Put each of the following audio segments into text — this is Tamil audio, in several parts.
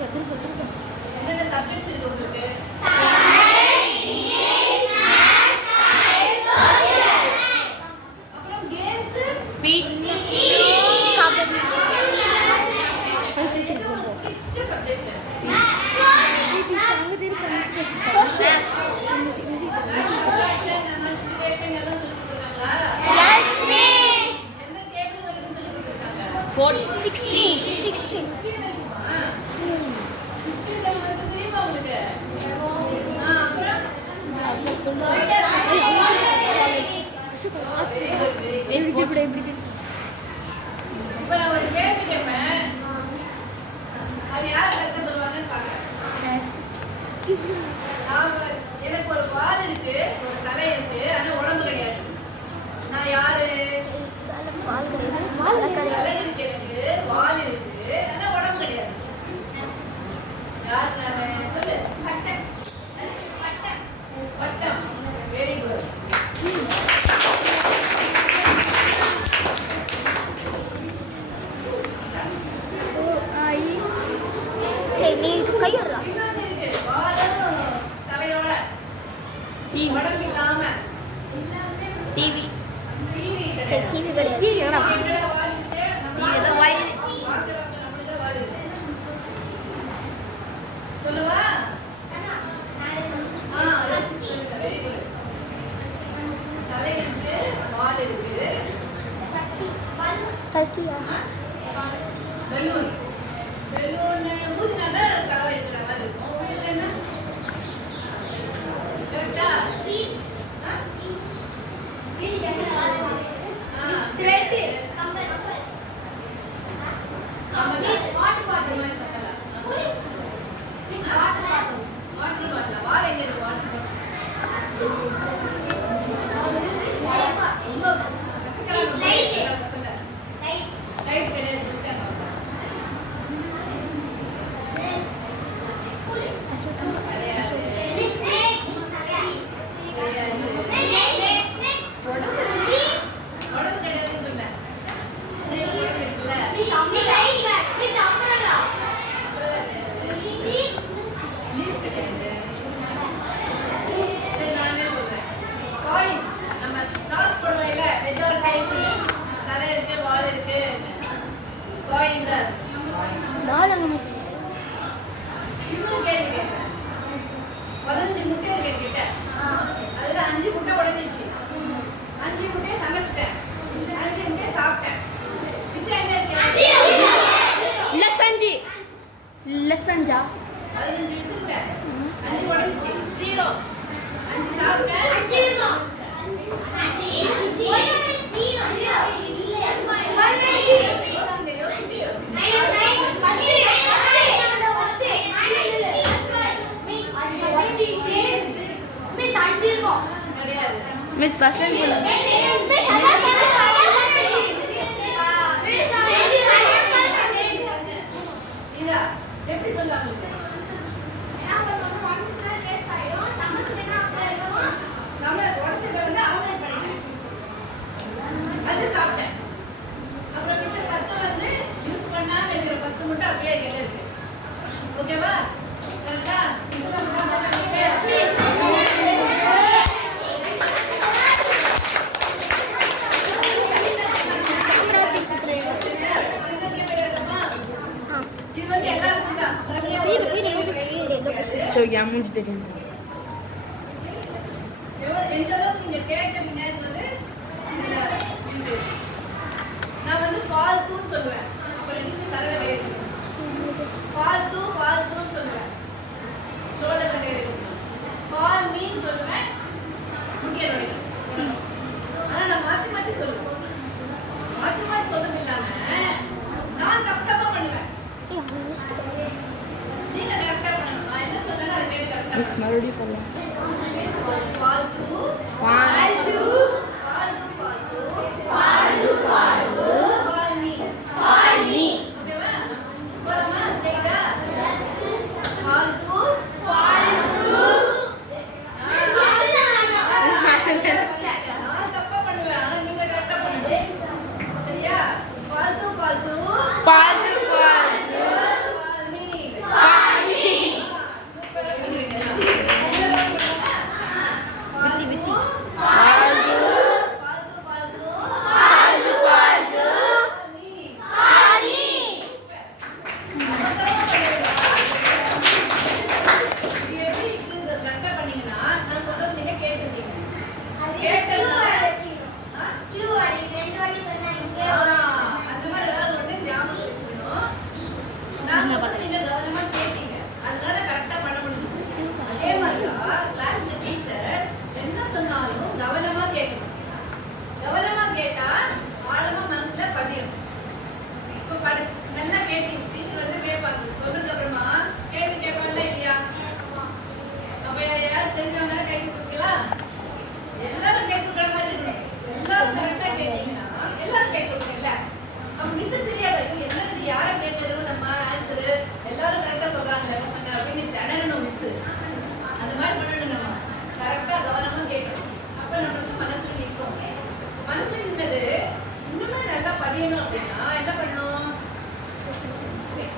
என்னென்ன சப்ஜெக்ட்ஸ் இருக்கு உங்களுக்கு? அப்புறம் கேம்ஸ், பிடி, கபடி. பிடிச்ச சப்ஜெக்ட் சோஷியல். மல்டிப்ளிகேஷன் எல்லாம் சொல்லி கொடுத்தாங்களா? Yes miss. என்ன டேபிள் வரைக்கும் சொல்லி கொடுத்தாங்க? 16 16 வரைக்கும் தெரியுமா உங்களுக்கு? அப்புறம் இப்ப நான் ஒரு கேள்வி கேட்பேன், அது யார் கரெக்டா சொல்லுவாங்கன்னு பாக்கிறேன். எனக்கு ஒரு வால் இருக்கு, ஒரு தலை இருக்கு, ஆனா உடம்பு கிடையாது. நான் யாரு? தலை இருக்கு, எனக்கு வால் இருக்கு, ஆனா உடம்பு கிடையாது. யார் நானு? சொல்லு. வட்டம். Very good. உடம்பு இல்லாம டிவி சொல்லுவா. தலை இருக்கு, வால் இருக்கு, பெலூன் பெலூன் ஊதினா தலை இருக்கிற மாதிரி இருக்கும். என்ன கரெக்டா? இன்னொரு கேள்வி கேட்கிறேன். 15 முட்டை இருக்கு என்கிட்ட. அதுல 5 முட்டை உடைஞ்சிருச்சு. 5 முட்டையை சமைச்சிட்டேன், 5 முட்டையை சாப்பிட்டேன். மிச்சம் என்ன இருக்கு? லெசஞ்சா 15 வச்சிருக்கேன், 5 உடைஞ்சிச்சு, 0. 5 சாப்பிட்டேன், 5 மிஸ் பர்சன்ட் எப்படி சொல்லலாம்? உடச்சதை வந்து ஆம்லேட் பண்ணிட்டேன், அது சாப்பிட்டேன். அப்புறம் மிச்சம் 10 வந்து யூஸ் பண்ணாம இருக்கிற 10 மட்டும் அப்படியே கிட்ட இருக்கு. ஓகேவா? கரெக்டா? So yeah, मुझे देखना நீங்க கேட்டீங்கன்றது இதுல இருக்கு. நான் வந்து ஃபால்தூ சொல்லுவேன், அப்புறம் தரல கை வச்சுக்கணும். ஃபால்தூ சொல்லுவேன், ஷோல்டர்ல கை வச்சுக்கணும். ஃபால் மீன் சொல்லுவேன், முட்டியை நுழைக்கணும். ஆனா நான் மாத்தி மாத்தி சொல்லுவேன். மாத்தி மாத்தி சொல்றது இல்லாம நான் தப்பா பண்ணுவேன், நீங்க கரெக்டா பண்ணணும். நான் என்ன சொல்றேன்னு அதை கேட்டு கரெக்டா मिस मरोड़ी फॉलो ஃபால்தூ फालतू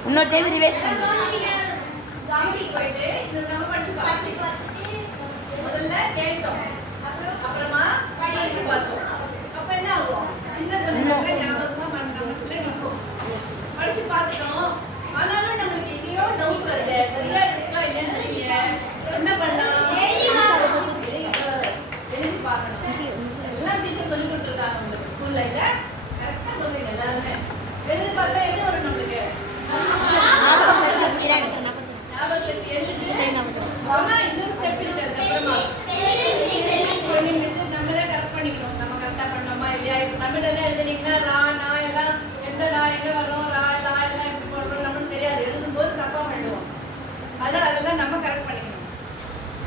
இன்னொரு டைம் ரிவைஸ் பண்ணு. வீட்டுக்கு போயிட்டு இது நம்ம படிச்சு பார்த்தோம். முதல்ல கேட்டோம், அப்புறமா படிச்சு பார்த்தோம். அப்ப என்ன ஆகும்? இன்னும் கொஞ்சம் ஞாபகமா மனசுல நிற்கும். படிச்சு பார்த்துட்டோம், ஆனாலும் நம்மளுக்கு எங்கேயோ டவுட் வருது. சரியா இருக்கா இல்லைன்னு தெரியல. என்ன பண்ணலாம்? எழுதி பார்க்கணும். எல்லாம் டீச்சர் சொல்லி கொடுத்துருக்காங்க உங்களுக்கு ஸ்கூல்ல இல்ல? கரெக்டா சொல்றீங்க எல்லாருமே. எழுதி பார்த்தா என்ன வரும் நம்மளுக்கு? இன்னொரு ஸ்டெப் இருக்கு. அதுக்கப்புறமா நம்மளே கரெக்ட் பண்ணிக்கணும். நம்ம கரெக்டா பண்ணோமா இல்லையா? இப்ப தமிழ் எல்லாம் எழுதுனீங்கன்னா ரா நா எல்லாம் எந்த ரா எங்க வரும், ரா லா எல்லாம் எப்படி போடுறோம் நம்மளுக்கு தெரியாது. எழுதும் போது தப்பா பண்ணிடுவோம். அதெல்லாம் நம்ம கரெக்ட் பண்ணிக்கணும்.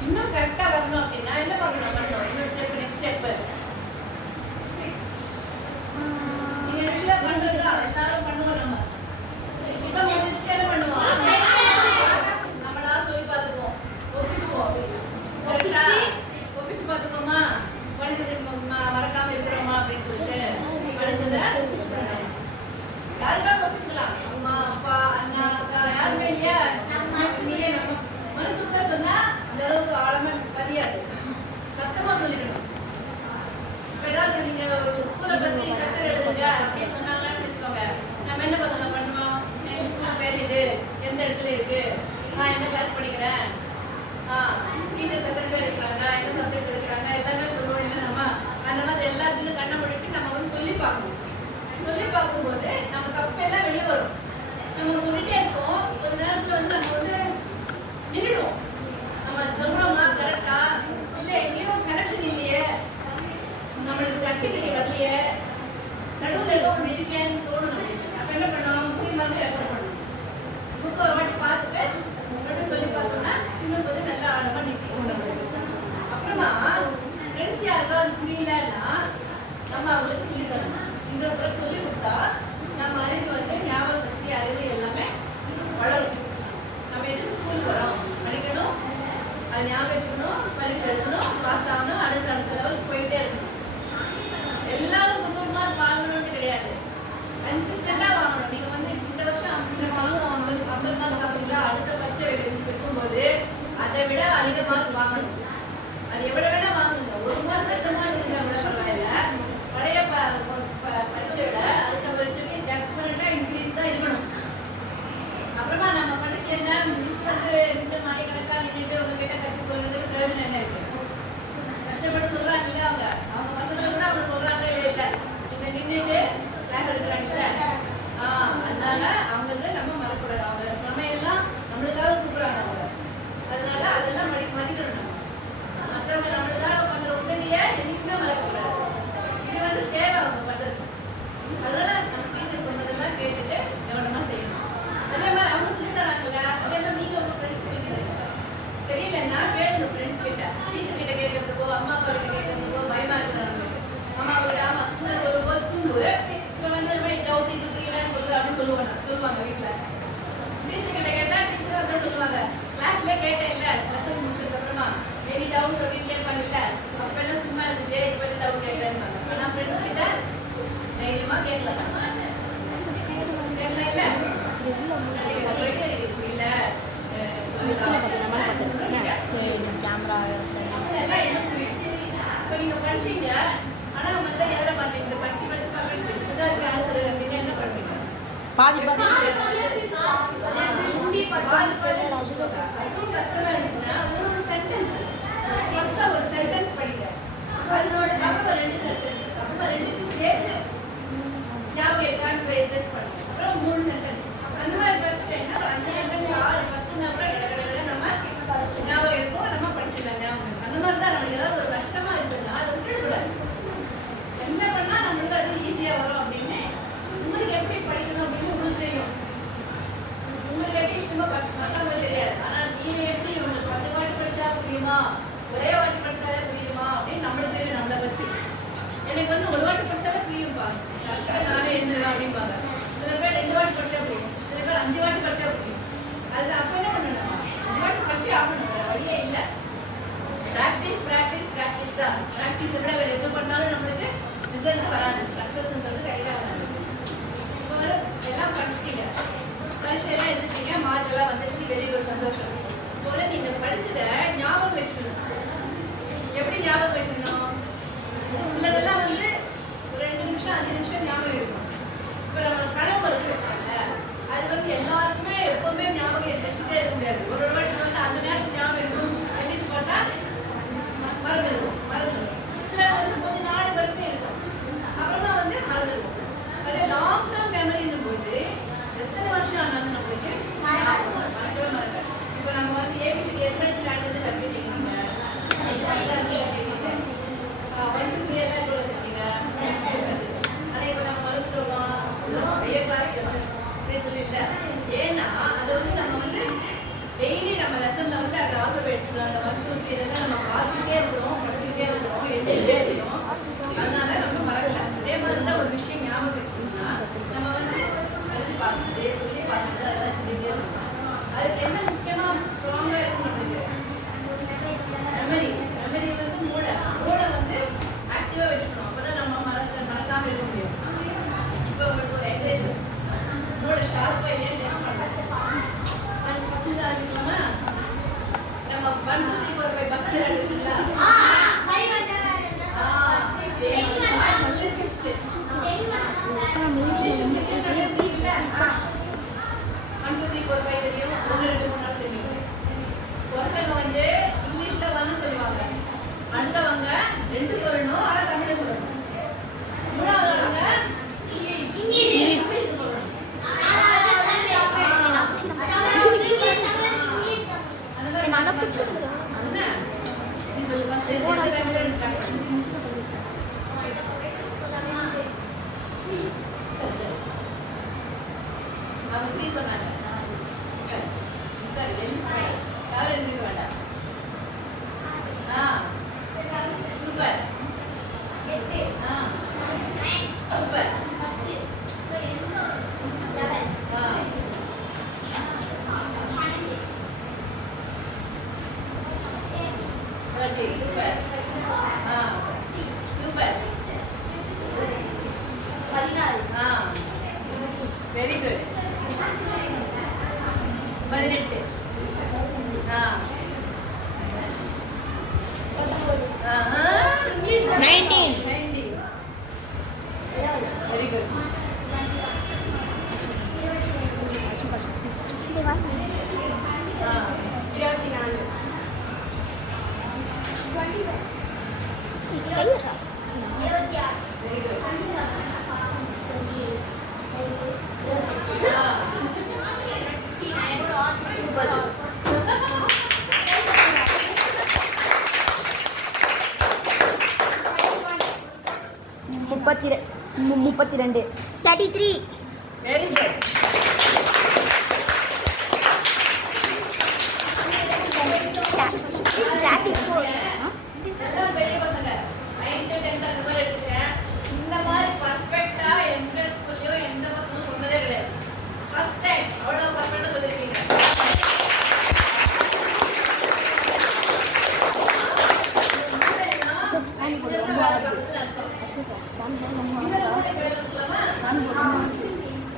இன்னும் கரெக்டா வரணும் அப்படின்னா என்ன பண்ணணும்? இன்னொரு ஸ்டெப், நெக்ஸ்ட் ஸ்டெப் நீங்க ஆக்சுவலா பண்றதா எல்லாரும் பண்ணுவோம். நம்ம இப்ப முடிச்சுட்டு என்ன பண்ணுவோம்? நம்மளா சொல்லி பார்த்துக்குவோம், ஒப்பிச்சுக்குவோம். ஒப்பிச்சு பார்த்துக்கோமா, படிச்சது மறக்காம இருக்கிறோமா அப்படின்னு சொல்லிட்டு படிச்சதை ஒப்பிச்சுக்கலாம். யாருக்காக ஒப்பிச்சுக்கலாம்? அம்மா அப்பா அண்ணா அக்கா யாருமே இல்லையா? நீயே நம்ம மனசுக்குள்ள சொன்னா அந்த அளவுக்கு ஆழமா பதியாது. சத்தமா சொல்லிடணும். இப்ப ஏதாவது நீங்க ஸ்கூல்ல பத்தி கட்டுரை எழுதுங்க அப்படின்னு சொன்னாங்கன்னு வச்சுக்கோங்க. நம்ம என்ன பசங்க பண்ணுவோம்? எங்க ஸ்கூல் பேர் இது, எந்த இடத்துல இருக்கு, நான் எந்த கிளாஸ் படிக்கிறேன், டீச்சர்ஸ் எத்தனை பேர் இருக்கிறாங்க, என்ன சப்ஜெக்ட் எடுக்கிறாங்க எல்லாமே சொல்லுவோம். இல்லை நம்ம அந்த மாதிரி எல்லாத்துலையும் கண்ணை முடிட்டு நம்ம வந்து சொல்லி பார்க்கணும். சொல்லி பார்க்கும்போது நம்ம தப்பெல்லாம் வெளியே வரும். நம்ம சொல்லிட்டே இருக்கோம், கொஞ்ச நேரத்துல வந்து நம்ம வந்து நின்றுடுவோம். நம்ம சொல்றோமா கரெக்டா இல்லை, எங்கேயும் கனெக்ஷன் இல்லையே, நம்மளுக்கு ஆக்டிவிட்டி வரலையே, நடுவில் ஏதோ ஒன்று இருக்கேன்னு தோணும். அப்போ என்ன பண்ணோம்? புரிய மாதிரி ரெஃபர் பண்ணணும். புக்கை ஒரு வாட்டி பார்த்துட்டு மட்டும் சொல்லி பார்த்தோம்னா இன்னும் கொஞ்சம் நல்லா ஆழமா நிற்கும். அப்புறமா ஃப்ரெண்ட்ஸ் யாருக்காவது புரியலன்னா நம்ம அவங்களுக்கு சொல்லி தரணும். இந்த சொல்லி கொடுத்தா நம்ம அறிவு வந்து ஞாபக சக்தி, அறிவு எல்லாமே வளரும். நம்ம எதுக்கு ஸ்கூலுக்கு வரோம்? படிக்கணும், அது ஞாபகம் வச்சுக்கணும், பரீட்சை எழுதணும், பாஸ் ஆகணும், அடுத்த லெவலுக்கு போயிட்டே இருக்கணும். எல்லாரும் 90 மார்க் வாங்கணும்னு கிடையாது, கன்சிஸ்டண்டா வாங்கணும். நீங்க வந்து இந்த வருஷம் இந்த மாதம் 50 மார்க் வாங்குறீங்களா, அடுத்த பரீட்சை எழுதி வைக்கும்போது அதை விட அதிக மார்க் வாங்கணும். அது எவ்வளவு வேணா வாங்குங்க. 1 மார்க் 2 மார்க் இருந்தா கூட பரவாயில்ல. பழைய பரீட்சை விட அடுத்த பரீட்சைக்கு டெஃபினட்டா இன்க்ரீஸ் தான் இருக்கணும். அப்புறமா நம்ம படிச்சு என்ன மிஸ் வந்து 2 மணி கணக்கா நின்றுட்டு உங்ககிட்ட கட்டி சொல்றதுக்கு பிரயோஜனம் என்ன இருக்கு? கஷ்டப்பட்டு சொல்றாங்க இல்ல, அவங்க பசங்களை கூட அவங்க சொல்றாங்க இல்ல நீங்க நின்றுட்டு கிளாஸ் எடுக்கிறாங்க. அதனால அவங்கள நம்ம மறக்கூடாது. அவங்க நம்ம எல்லாம் நம்மளுக்காக கூப்பிடுறாங்க அவங்க. அதனால அதெல்லாம் மதிக்கணும். மற்றவங்க நம்மளுக்காக பண்ற உதவியை என்னைக்குமே மறக்கக்கூடாது. இது வந்து சேவை அவங்க பண்றது. அதனால நம்ம டீச்சர் சொன்னதெல்லாம் கேட்டுட்டு கவனமா செய்யணும். அதே மாதிரி அவங்க சொல்லி தராங்கல்ல, அதே மாதிரி நீங்க உங்க ஃப்ரெண்ட்ஸ் கிட்ட தெரியலன்னா கேளுங்க. ஃப்ரெண்ட்ஸ் கிட்ட, டீச்சர் கிட்ட கேட்கறதுக்கோ அம்மா அப்பா கிட்ட கேட்கறதுக்கோ பயமா இருக்கு நம்மளுக்கு. அம்மா அப்பா கிட்ட ஆமா ஸ்கூல்ல சொல்லும்போது தூங்கு, இப்போ வந்து இந்த மாதிரி டவுட் இது புரியலன்னு அப்படின்னு சொல்லுவாங்க வீட்டுல. டீச்சர் கிட்ட கேட்டா டீச்சர் அதான் சொல்லுவாங்க, கிளாஸ்ல கேட்டேன் இல்ல, லெசன் முடிச்சதுக்கு அப்புறமா எனி டவுட் அப்படின்னு கேட்பாங்க இல்ல, அப்ப எல்லாம் சும்மா இருந்துட்டு இப்ப டவுட் கேட்கறேன்னு. ஆனா ஃப்ரெண்ட்ஸ் கிட்ட தைரியமா கேட்கலாம் இல்ல புரியல கேமரா அதெல்லாம் என்ன புரியும். இப்ப நீங்க படிச்சீங்க, ஆனா மட்டும் எழுத மாட்டீங்க. படிச்சு பெருசுதான் இருக்கு ஆன்சர் அப்படின்னு என்ன பண்ணுவீங்க? பாதி பாதி அதுவும் கஷ்டமா இருந்துச்சுன்னா ஒரு சென்டென்ஸ் ஃபர்ஸ்டா ஒரு சென்டென்ஸ் படிங்க. அதோட அப்புறம் 2 சென்டென்ஸ், அப்புறம் 2க்கு சேர்த்து ஞாபகம் இருக்கான்னு டெஸ்ட் பண்ணுங்க. அப்புறம் 3 சென்டென்ஸ். அந்த மாதிரி படிச்சுட்டேன்னா 5 சென்டென்ஸ் 6 10 அப்புறம் நம்ம ஞாபகம் இருக்கும், நம்ம படிச்சிடலாம் ஞாபகம். அந்த மாதிரி தான் நம்ம ஏதாவது ஒரு கஷ்டமா இருக்குன்னா அதை விட்டுக்கூடாது. என்ன பண்ணா நம்மளுக்கு அது ஈஸியா வரும் அப்படின்னு உங்களுக்கு எப்படி படிக்கணும் அப்படின்னு உங்களுக்கு தெரியும். மார்க்கெல்லாம் வந்துச்சு, வெரி குட், சந்தோஷம். இப்போ வந்து நீங்க படிச்சதை ஞாபகம் வச்சுக்கணும். எப்படி ஞாபகம் வச்சுக்கணும்? சிலதெல்லாம் வந்து ஒரு 2 நிமிஷம் 5 நிமிஷம் ஞாபகம் இருக்கும். இப்போ நம்ம கனவு வருது வச்சுக்கோங்க, அது வந்து எல்லாருக்குமே எப்பவுமே ஞாபகம் வச்சுட்டே இருக்க முடியாது. ஒரு வாட்டி வந்து அந்த நேரத்துக்கு ஞாபகம் இருக்கும், எழுதிச்சு பார்த்தா மறந்துடுவோம். சிலர் வந்து கொஞ்ச நாள் வரைக்கும் இருக்கும், அப்புறமா வந்து மறந்துடுவோம். அது லாங் டேர்ம் மெமரின்னும் போது எத்தனை வருஷம் ஆனாலும் நம்மளுக்கு மறக்கவே மறக்காது. இப்போ நம்ம வந்து ஏபிசிடி எந்த ஸ்டாண்டர்ட் வந்து கற்றுக்கிட்டீங்க, 1 2 3 எல்லாம் இப்போ கற்றுக்கிட்டீங்க. ஆனால் இப்போ நம்ம மறந்துட்டோமா? பெரிய கிளாஸ் சொல்லி இல்லை. ஏன்னா அது வந்து நம்ம வந்து டெய்லி நம்ம லெசன்ல வந்து அந்த ஆல்பபெட்ஸ் அந்த 1 2 3 இதெல்லாம் நம்ம பார்த்துட்டே இருக்கிறோம், படிச்சுட்டே இருக்கிறோம், எழுதிட்டே இருக்கிறோம். அதனால நம்ம மறக்கல. அதே மாதிரி தான் ஒரு விஷயம் ஞாபகம் வச்சுக்கணும்னா நம்ம வந்து எழுதி பார்த்துட்டு சொல்லி பார்த்துட்டு அதெல்லாம் செஞ்சுட்டே இருக்கணும். அதுக்கு என்ன முக்கியமா ஸ்ட்ராங்கா இருக்கும் நம்மளுக்கு? மெமரி வந்து மூளை வந்து ஆக்டிவா வச்சுக்கணும். அப்பதான் நம்ம மறக்காம இருக்க முடியும். இப்போ உங்களுக்கு ஒரு எக்ஸசைஸ், மூளை ஷார்ப்பா இல்லையா டெஸ்ட் பண்ணலாம். ஃபர்ஸ்ட் ஆரம்பிக்கலாமா? நம்ம 1 2 3 4 5 ஃபர்ஸ்ட் ஆரம்பிக்கலாம். ஒருத்தவங்க வந்து இங்கிலீஷ்ல 1 சொல்லுவாங்க, அடுத்தவங்க 2 சொல்லணும், ஆனா தமிழ்ல சொல்லணும். மூணாவதுவங்க இங்கிலீஷ் சொல்லணும். அந்த மாதிரி நீ சொல்லு ஃபர்ஸ்ட். அவங்க 3 சொன்னாங்க. யாரும் எழுதிக்க வேண்டாம். Super. Super. Super. Super. 16. Very good. 18. 19. Very good. Very good. 32. 33. Very good. எல்லாம் பெரிய பசங்க 9th 10th அந்த மாதிரி எடுத்துங்க. இந்த மாதிரி பர்ஃபெக்ட்டா எந்த ஸ்கூல்லயோ எந்த பசங்களும் சொன்னதே கிடையாது. ஃபர்ஸ்ட் டைம் அவ்வளவு பர்ஃபெக்ட்டா சொல்லிருக்கீங்க.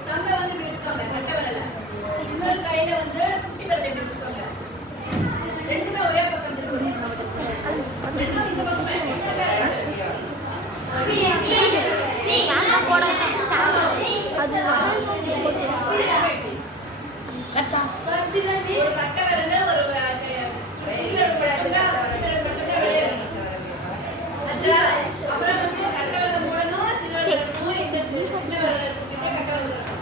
நம்ம வந்து இப்படி வச்சுக்கோங்க, கட்டை விரல. இன்னொரு கையில வந்து குட்டி விரல இப்படி வச்சுக்கோங்க. ரெண்டுமே ஒரே பக்கம் திரும்புங்க. ரெண்டும் இந்த பக்கம் ஒரு கட்டை விரல ஒரு அப்புறம் வந்து கட்டை விரல போடணும், சிறு விரல போடணும், இந்த விரல தூக்கிட்டு கட்டை விரல இருக்கணும்.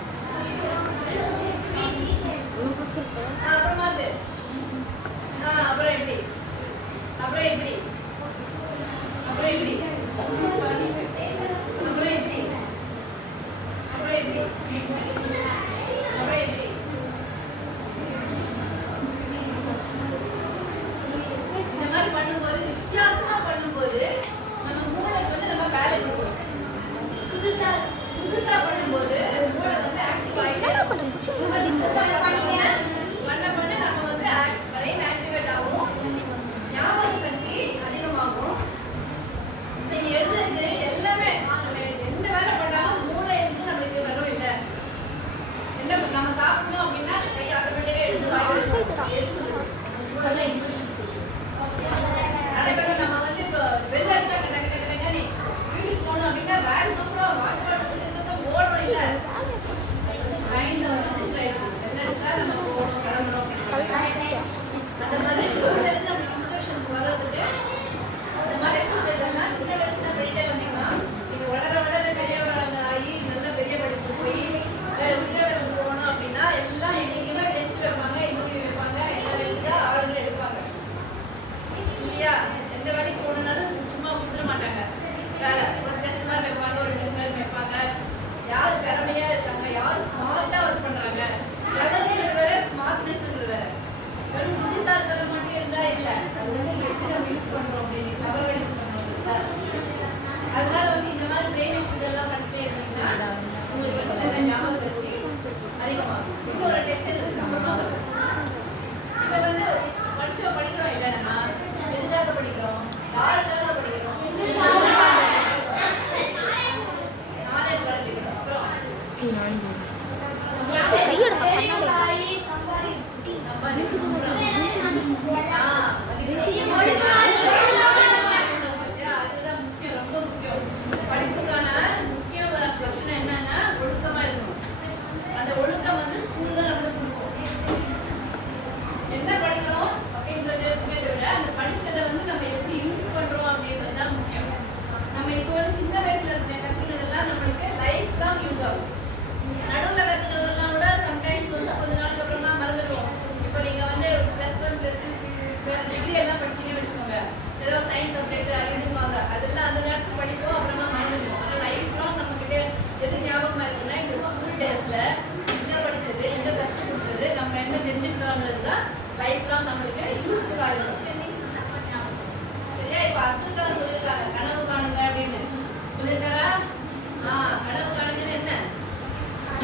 அப்புறமா அது அப்புறம் எப்படி அப்புறம் எப்படி அப்புறம் எப்படி அப்புறம் எப்படி அப்புறம் எப்படி அப்புறம் எப்படி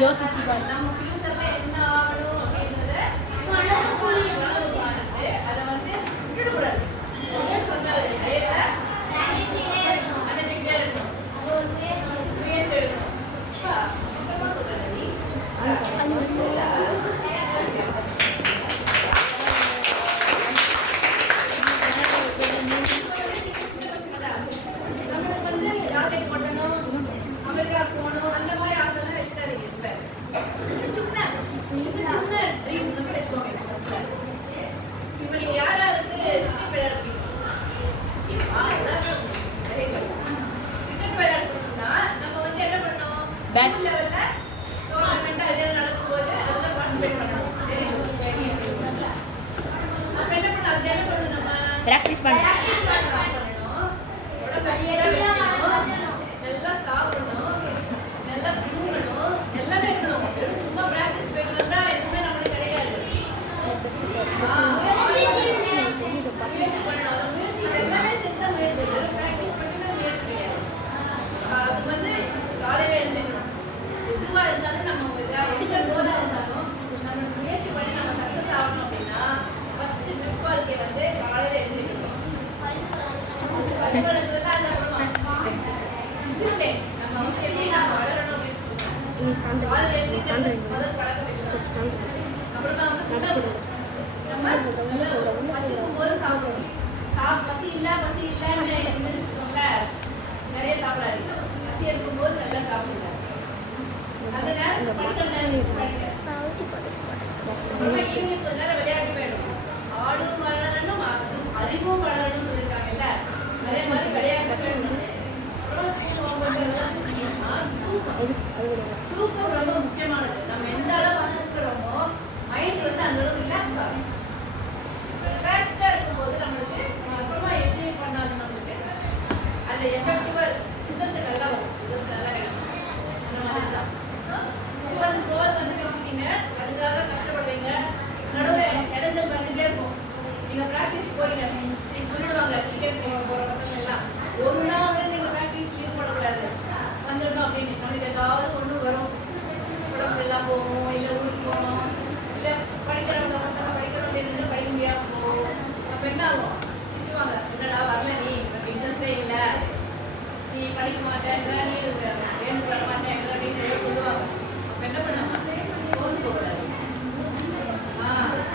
யோசிச்சு பாரு. நம்ம ஃபியூச்சர்ல என்ன ஆகணும் அப்படின்றத கனவு காணுது. அதை வந்து விட்டுடக்கூடாது. செயல நினைச்சுக்கிட்டே இருக்கணும். முயற்சி எடுக்கணும். அப்புறமா சொல்றேன் நீ. நம்மளுக்கு வந்து ராக்கெட் பண்ணணும், அமெரிக்கா போகணும், அந்த மாதிரி ஆசைலாம் வச்சுக்காதீங்க. சின்ன சின்ன ட்ரீம்ஸ் வந்து வச்சுக்கோங்க. இப்போ நீங்க யாராருக்கு கிரிக்கெட் விளையாட பிடிக்கும்? கிரிக்கெட் விளையாட பிடிக்கும்னா நம்ம வந்து என்ன பண்ணணும்? ஸ்கூல் லெவல்ல டோர்னமெண்ட் அதெல்லாம் நடக்கும்போது அதெல்லாம் பார்ட்டிசிபேட் பண்ணணும். அப்ப என்ன பண்ணணும்? அது என்ன பண்ணணும்? நம்ம பிராக்டிஸ் பண்ணு. பண்ணணும். உடம்பு நல்லா வச்சுக்கணும். நல்லா சாப்பிடணும். நல்லா தூங்கணும். எல்லாமே இருக்கணும். வெறும் சும்மா பிராக்டிஸ் போயிட்டு வந்தா எதுவுமே நம்மளுக்கு கிடையாது. முயற்சி பண்ணணும். அந்த முயற்சி இது எல்லாமே சேர்ந்த முயற்சி. வெறும் பிராக்டிஸ் பண்ணினா முயற்சி கிடையாது. அது வந்து காலையில எழுந்திருக்கணும். எதுவா இருந்தாலும் நம்ம எந்த கோலா இருந்தாலும் நம்ம முயற்சி பண்ணி நம்ம சக்சஸ் ஆகணும் அப்படின்னா ஃபர்ஸ்ட் ட்ரிப் வாழ்க்கை வந்து காலையில எழுந்திருக்கணும். பள்ளிக்கூடத்துல அது அப்புறமா டிசிப்ளின். நம்ம வந்து எப்படி நம்ம வளரணும் அப்படின்னு காலையில எழுந்திருக்கிறது முதல் பழக்கம் வச்சுக்கணும். அப்புறமா வந்து உணவு. நம்ம நல்லா பசிக்கும் போது சாப்பிடணும். பசி இல்லைன்னு வச்சுக்கோங்களேன், நிறைய சாப்பிடாதீங்க. பசி எடுக்கும்போது நல்லா சாப்பிடுங்க. அந்த நேரம் படிக்கிற நேரம் படிங்க. அப்புறமா ஈவினிங் கொஞ்ச நேரம் விளையாட்டு வேணும். ஆடும் வளரணும், அறிவும் வளரணும்னு சொல்லியிருக்காங்கல்ல, அதே மாதிரி விளையாட்டு வேணும். அப்புறம் ஸ்கூல் போகும்போது தூக்கம் ரொம்ப முக்கியமானது. நம்ம எந்த அளவு தூக்குறோமோ மைண்ட் வந்து அந்த அளவுக்கு ரிலாக்ஸ் ஆகும். ரிலாக்ஸ்டா இருக்கும்போது நம்மளுக்கு அப்புறமா எது பண்ணாலும் நம்மளுக்கு அந்த எஃபெக்டிவா ரிசல்ட் நல்லா வரும். ரிசல்ட் நல்லா கிடைக்கும். அந்த மாதிரி தான். இப்போ வந்து கோல் வந்து வச்சுக்கிட்டீங்க, அதுக்காக கஷ்டப்படுறீங்க, நடுவில் இடைஞ்சல் வந்துட்டே இருக்கும். நீங்க ப்ராக்டிஸ் போறீங்க, சரி சொல்லிடுவாங்க கிரிக்கெட் போற பசங்க எல்லாம் ஒரு நாள் விட நீங்க ப்ராக்டிஸ் லீவ் பண்ணக்கூடாது, வந்துடணும் அப்படின்னு. நம்மளுக்கு ஏதாவது ஒன்று வரும். உடம்பு எல்லாம் போகும், இல்லை ஊருக்கு போகணும், இல்லை படிக்கிறவங்க பசங்க படிக்கணும் அப்படின்னு படிக்க முடியாம போகும். அப்போ என்ன ஆகும்? திட்டுவாங்க, என்னடா வரல, நீ எனக்கு இன்ட்ரெஸ்டே இல்லை, நீ படிக்க மாட்டேன்ற, நீ கேம்ஸ் வர மாட்டேன்ற அப்படின்னு சொல்லுவாங்க. அப்போ என்ன பண்ணாங்க? சோர்ந்து போகக்கூடாது.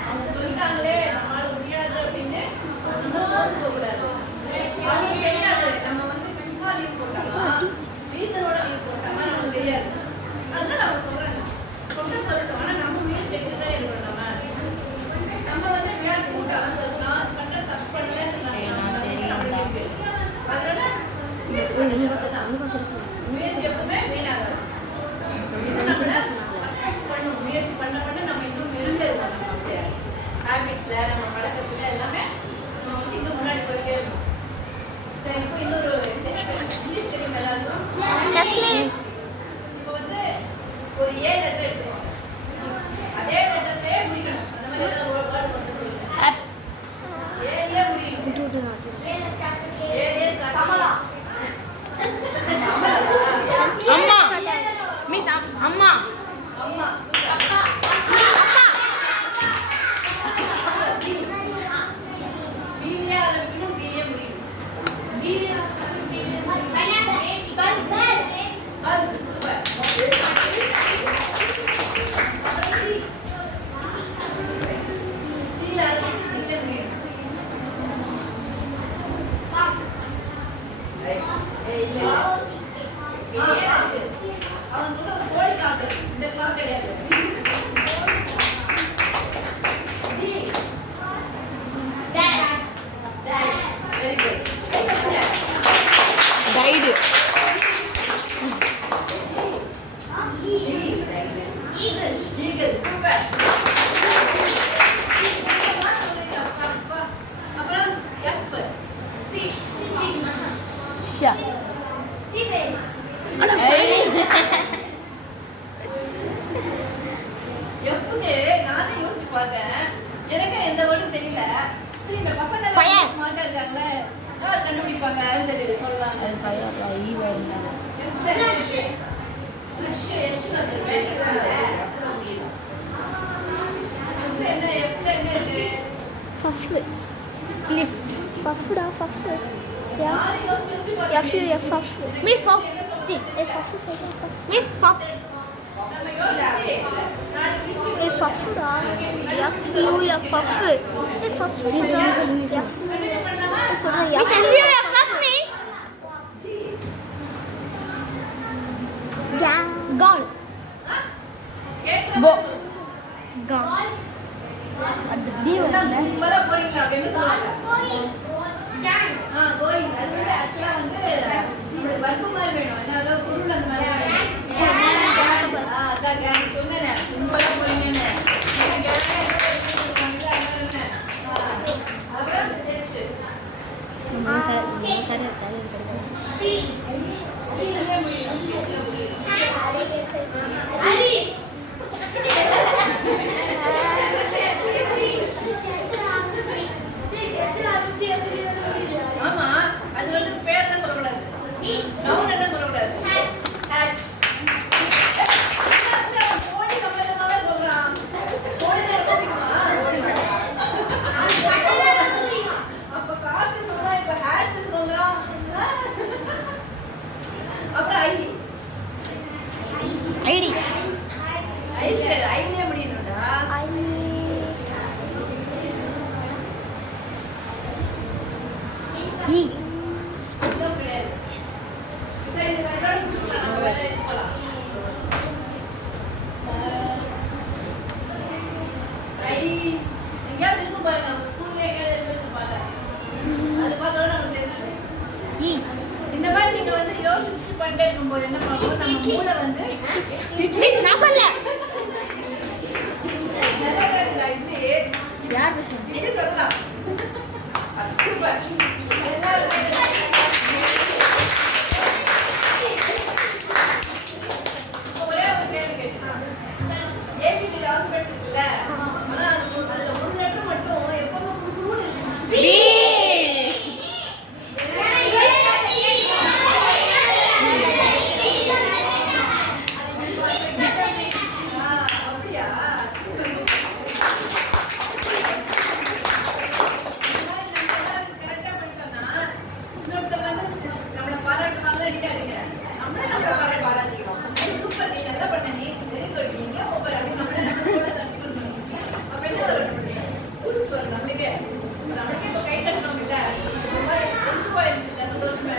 அவங்க சொல்லிட்டாங்களே நம்மளால முடியாது அப்படின்னு நம்ம சோர்ந்து போகக்கூடாது. அவங்களுக்கு தெரியாது நம்ம வந்து கண்டிப்பா லீவ் போட்டாங்களா, ரீசனோட லீவ் போட்டாங்க நமக்கு தெரியாது. அதனால அவங்க சொல்றாங்க, சொல்லட்டும். ஆனா நம்ம முயற்சி எடுத்து தான் இருக்கணும். நம்ம வந்து விளையாட்டு கூட்ட அவசரம், நான் பண்ண தப்பு பண்ணல, அதனால முயற்சி எப்பவுமே வீணாகும். நம்மள பண்ணும் முயற்சி பண்ண நம்ம இன்னும் இருந்துருவோம். நம்ம ஹேபிட்ஸ்ல, நம்ம பழக்கத்துல எல்லாமே நம்ம வந்து இன்னும் முன்னாடி போயிட்டே இருக்கோம். சரி, இப்போ இன்னொரு இங்கிலீஷ் தெரியும் எல்லாருக்கும். இப்போ வந்து ஒரு ஏ லெட்டர் எடுத்துக்கோங்க. அதே லெட்டர்லயே முடிக்கணும். அந்த மாதிரி ஏதாவது ஒரு வேர்ட் வந்து சொல்லுங்க. ஏலே முடியணும். ஏலே ஸ்டார்ட். கமலா. அம்மா. மிஸ் அம்மா. அம்மா. சூப்பர். அப்பா. பிலியா ஆரம்பிக்கணும், பிலியா முடியணும். பிலியா பல். சூப்பர். சீல ஆரம்பிச்சு சீல முடியணும். அவன் சொல்ற கோழி காக்கு, இந்த காக்கு கிடையாது. Very good. Guide. Eagle. Super. அப்புறம் எஃப். ஃபிஷ். ஷா. எஃப்க்கு நானே யோசிச்சு பார்த்தேன், எனக்கு எந்த வேர்டும் தெரியல. சரி, இந்த பசங்க ஸ்மார்ட்டா இருக்காங்களே, யார் கண்டுபிடிப்பாங்க? சொல்லலாம். அது ஃபயர் ஈவன். எஃப்ல ஃபஃப்பு ஃபஃப்புடா ஃபஃப்பு எஃப் எஃப் ஃபஃப் மிஸ் பஃப் சி ஏ ஃபஃப்பு சொல்கிறேன் ஃபஃப் மிஸ் பஃப் ஏ ஃபஃப்புடா எஃப் யூ எஃப் ஃபஃப்பு ஏ ஃபஃப்பு சொல்கிறேன் எஃப் சொல்கிறேன் miss F U F puff miss gang call go call அது டி வரல ஆமா அது வந்து பேர் தான் சொல்லக்கூடாது நவுன் எல்லாம் சொல்லக்கூடாது ஹேட்ச் கோடி கம்பெனிமாவே சொல்றான் கோடி அப்ப காத்து சொல்றா இப்ப ஹேட்ச் சொல்றான் அப்புறம் ஐடி ஐடி ஐஸ் ஐடியே முடியணும்டா இ இதுதான் கிடையாது சரி இது ரெண்டாவது புடிச்சலாம் நம்ம வேலை போலாம் ஐ எங்கேயாவது இருக்கும் பாருங்க அவங்க ஸ்கூல்ல எங்கேயாவது எழுதி வச்சிருப்பாங்க அது பார்த்தாலும் நமக்கு தெரிஞ்சது இ இந்த மாதிரி நீங்க வந்து யோசிச்சுட்டு பண்ணிட்டே இருக்கும்போது என்ன பண்ணுவோம் நம்ம மூளை வந்து மிஸ் நான் சொல்ல யார் மிஸ் இது சொல்லலாம் சூப்பர் ஒரே ஒரு கேள்வி கேட்டுக்கலாம் ஏபிசிடி ஆல்பபெட்ஸ் இருக்குல்ல ஆனா அதுல ஒரு லெட்டர் மட்டும் எப்பவுமே குடுக்குன்னு இருக்கும் பி அப்படியா கரெக்டா பண்ணிட்டோம்னா இன்னொருத்தர் வந்து நம்மளை பாராட்டுவாங்க அடிக்காதீங்க நம்மளே நம்மளை பாராட்டிக்கிறோம் சூப்பர் நீ நல்லா பண்ண நீ வெரி குட் நீங்க ஓவர் அப்படி நம்மளே நம்ம கூட தட்டி கொடுக்கணும் அப்ப என்ன வரும் பூஸ்ட் வரும் நம்மளுக்கே இப்போ கை தட்டணும் இல்ல இந்த மாதிரி கொஞ்சம் ஆயிடுச்சு இல்ல சந்தோஷமா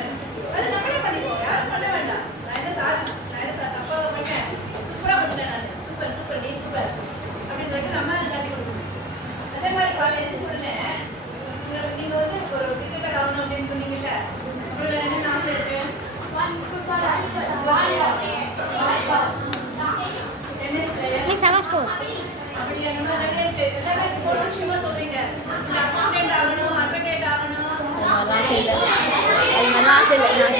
அது நம்மளே பண்ணிப்போம் யாரும் பண்ண வேண்டாம் நான் என்ன சார் அப்பா பண்ணேன் சூப்பரா பண்ணிட்டேன் நான் சூப்பர் சூப்பர் நீ சூப்பர் அப்படின்னு சொல்லிட்டு நம்ம தட்டி கொடுக்கணும் அதே மாதிரி காலையில் எழுந்திரிச்ச உடனே நீங்க வந்து ஒரு கிரிக்கெட்டர் ஆகணும் அப்படின்னு சொன்னீங்கல்ல அப்புறம் வேற என்ன ஆசை இருக்கு tennis player miss seven store அப்படி அந்த மாதிரி நிறைய இருக்கு எல்லாமே ஸ்போர்ட்ஸ் விஷயமா சொல்றீங்க அக்கௌண்டன்ட் ஆகணும் அட்வொகேட் ஆகணும் அதெல்லாம் செய்யல அது நல்லா செய்யல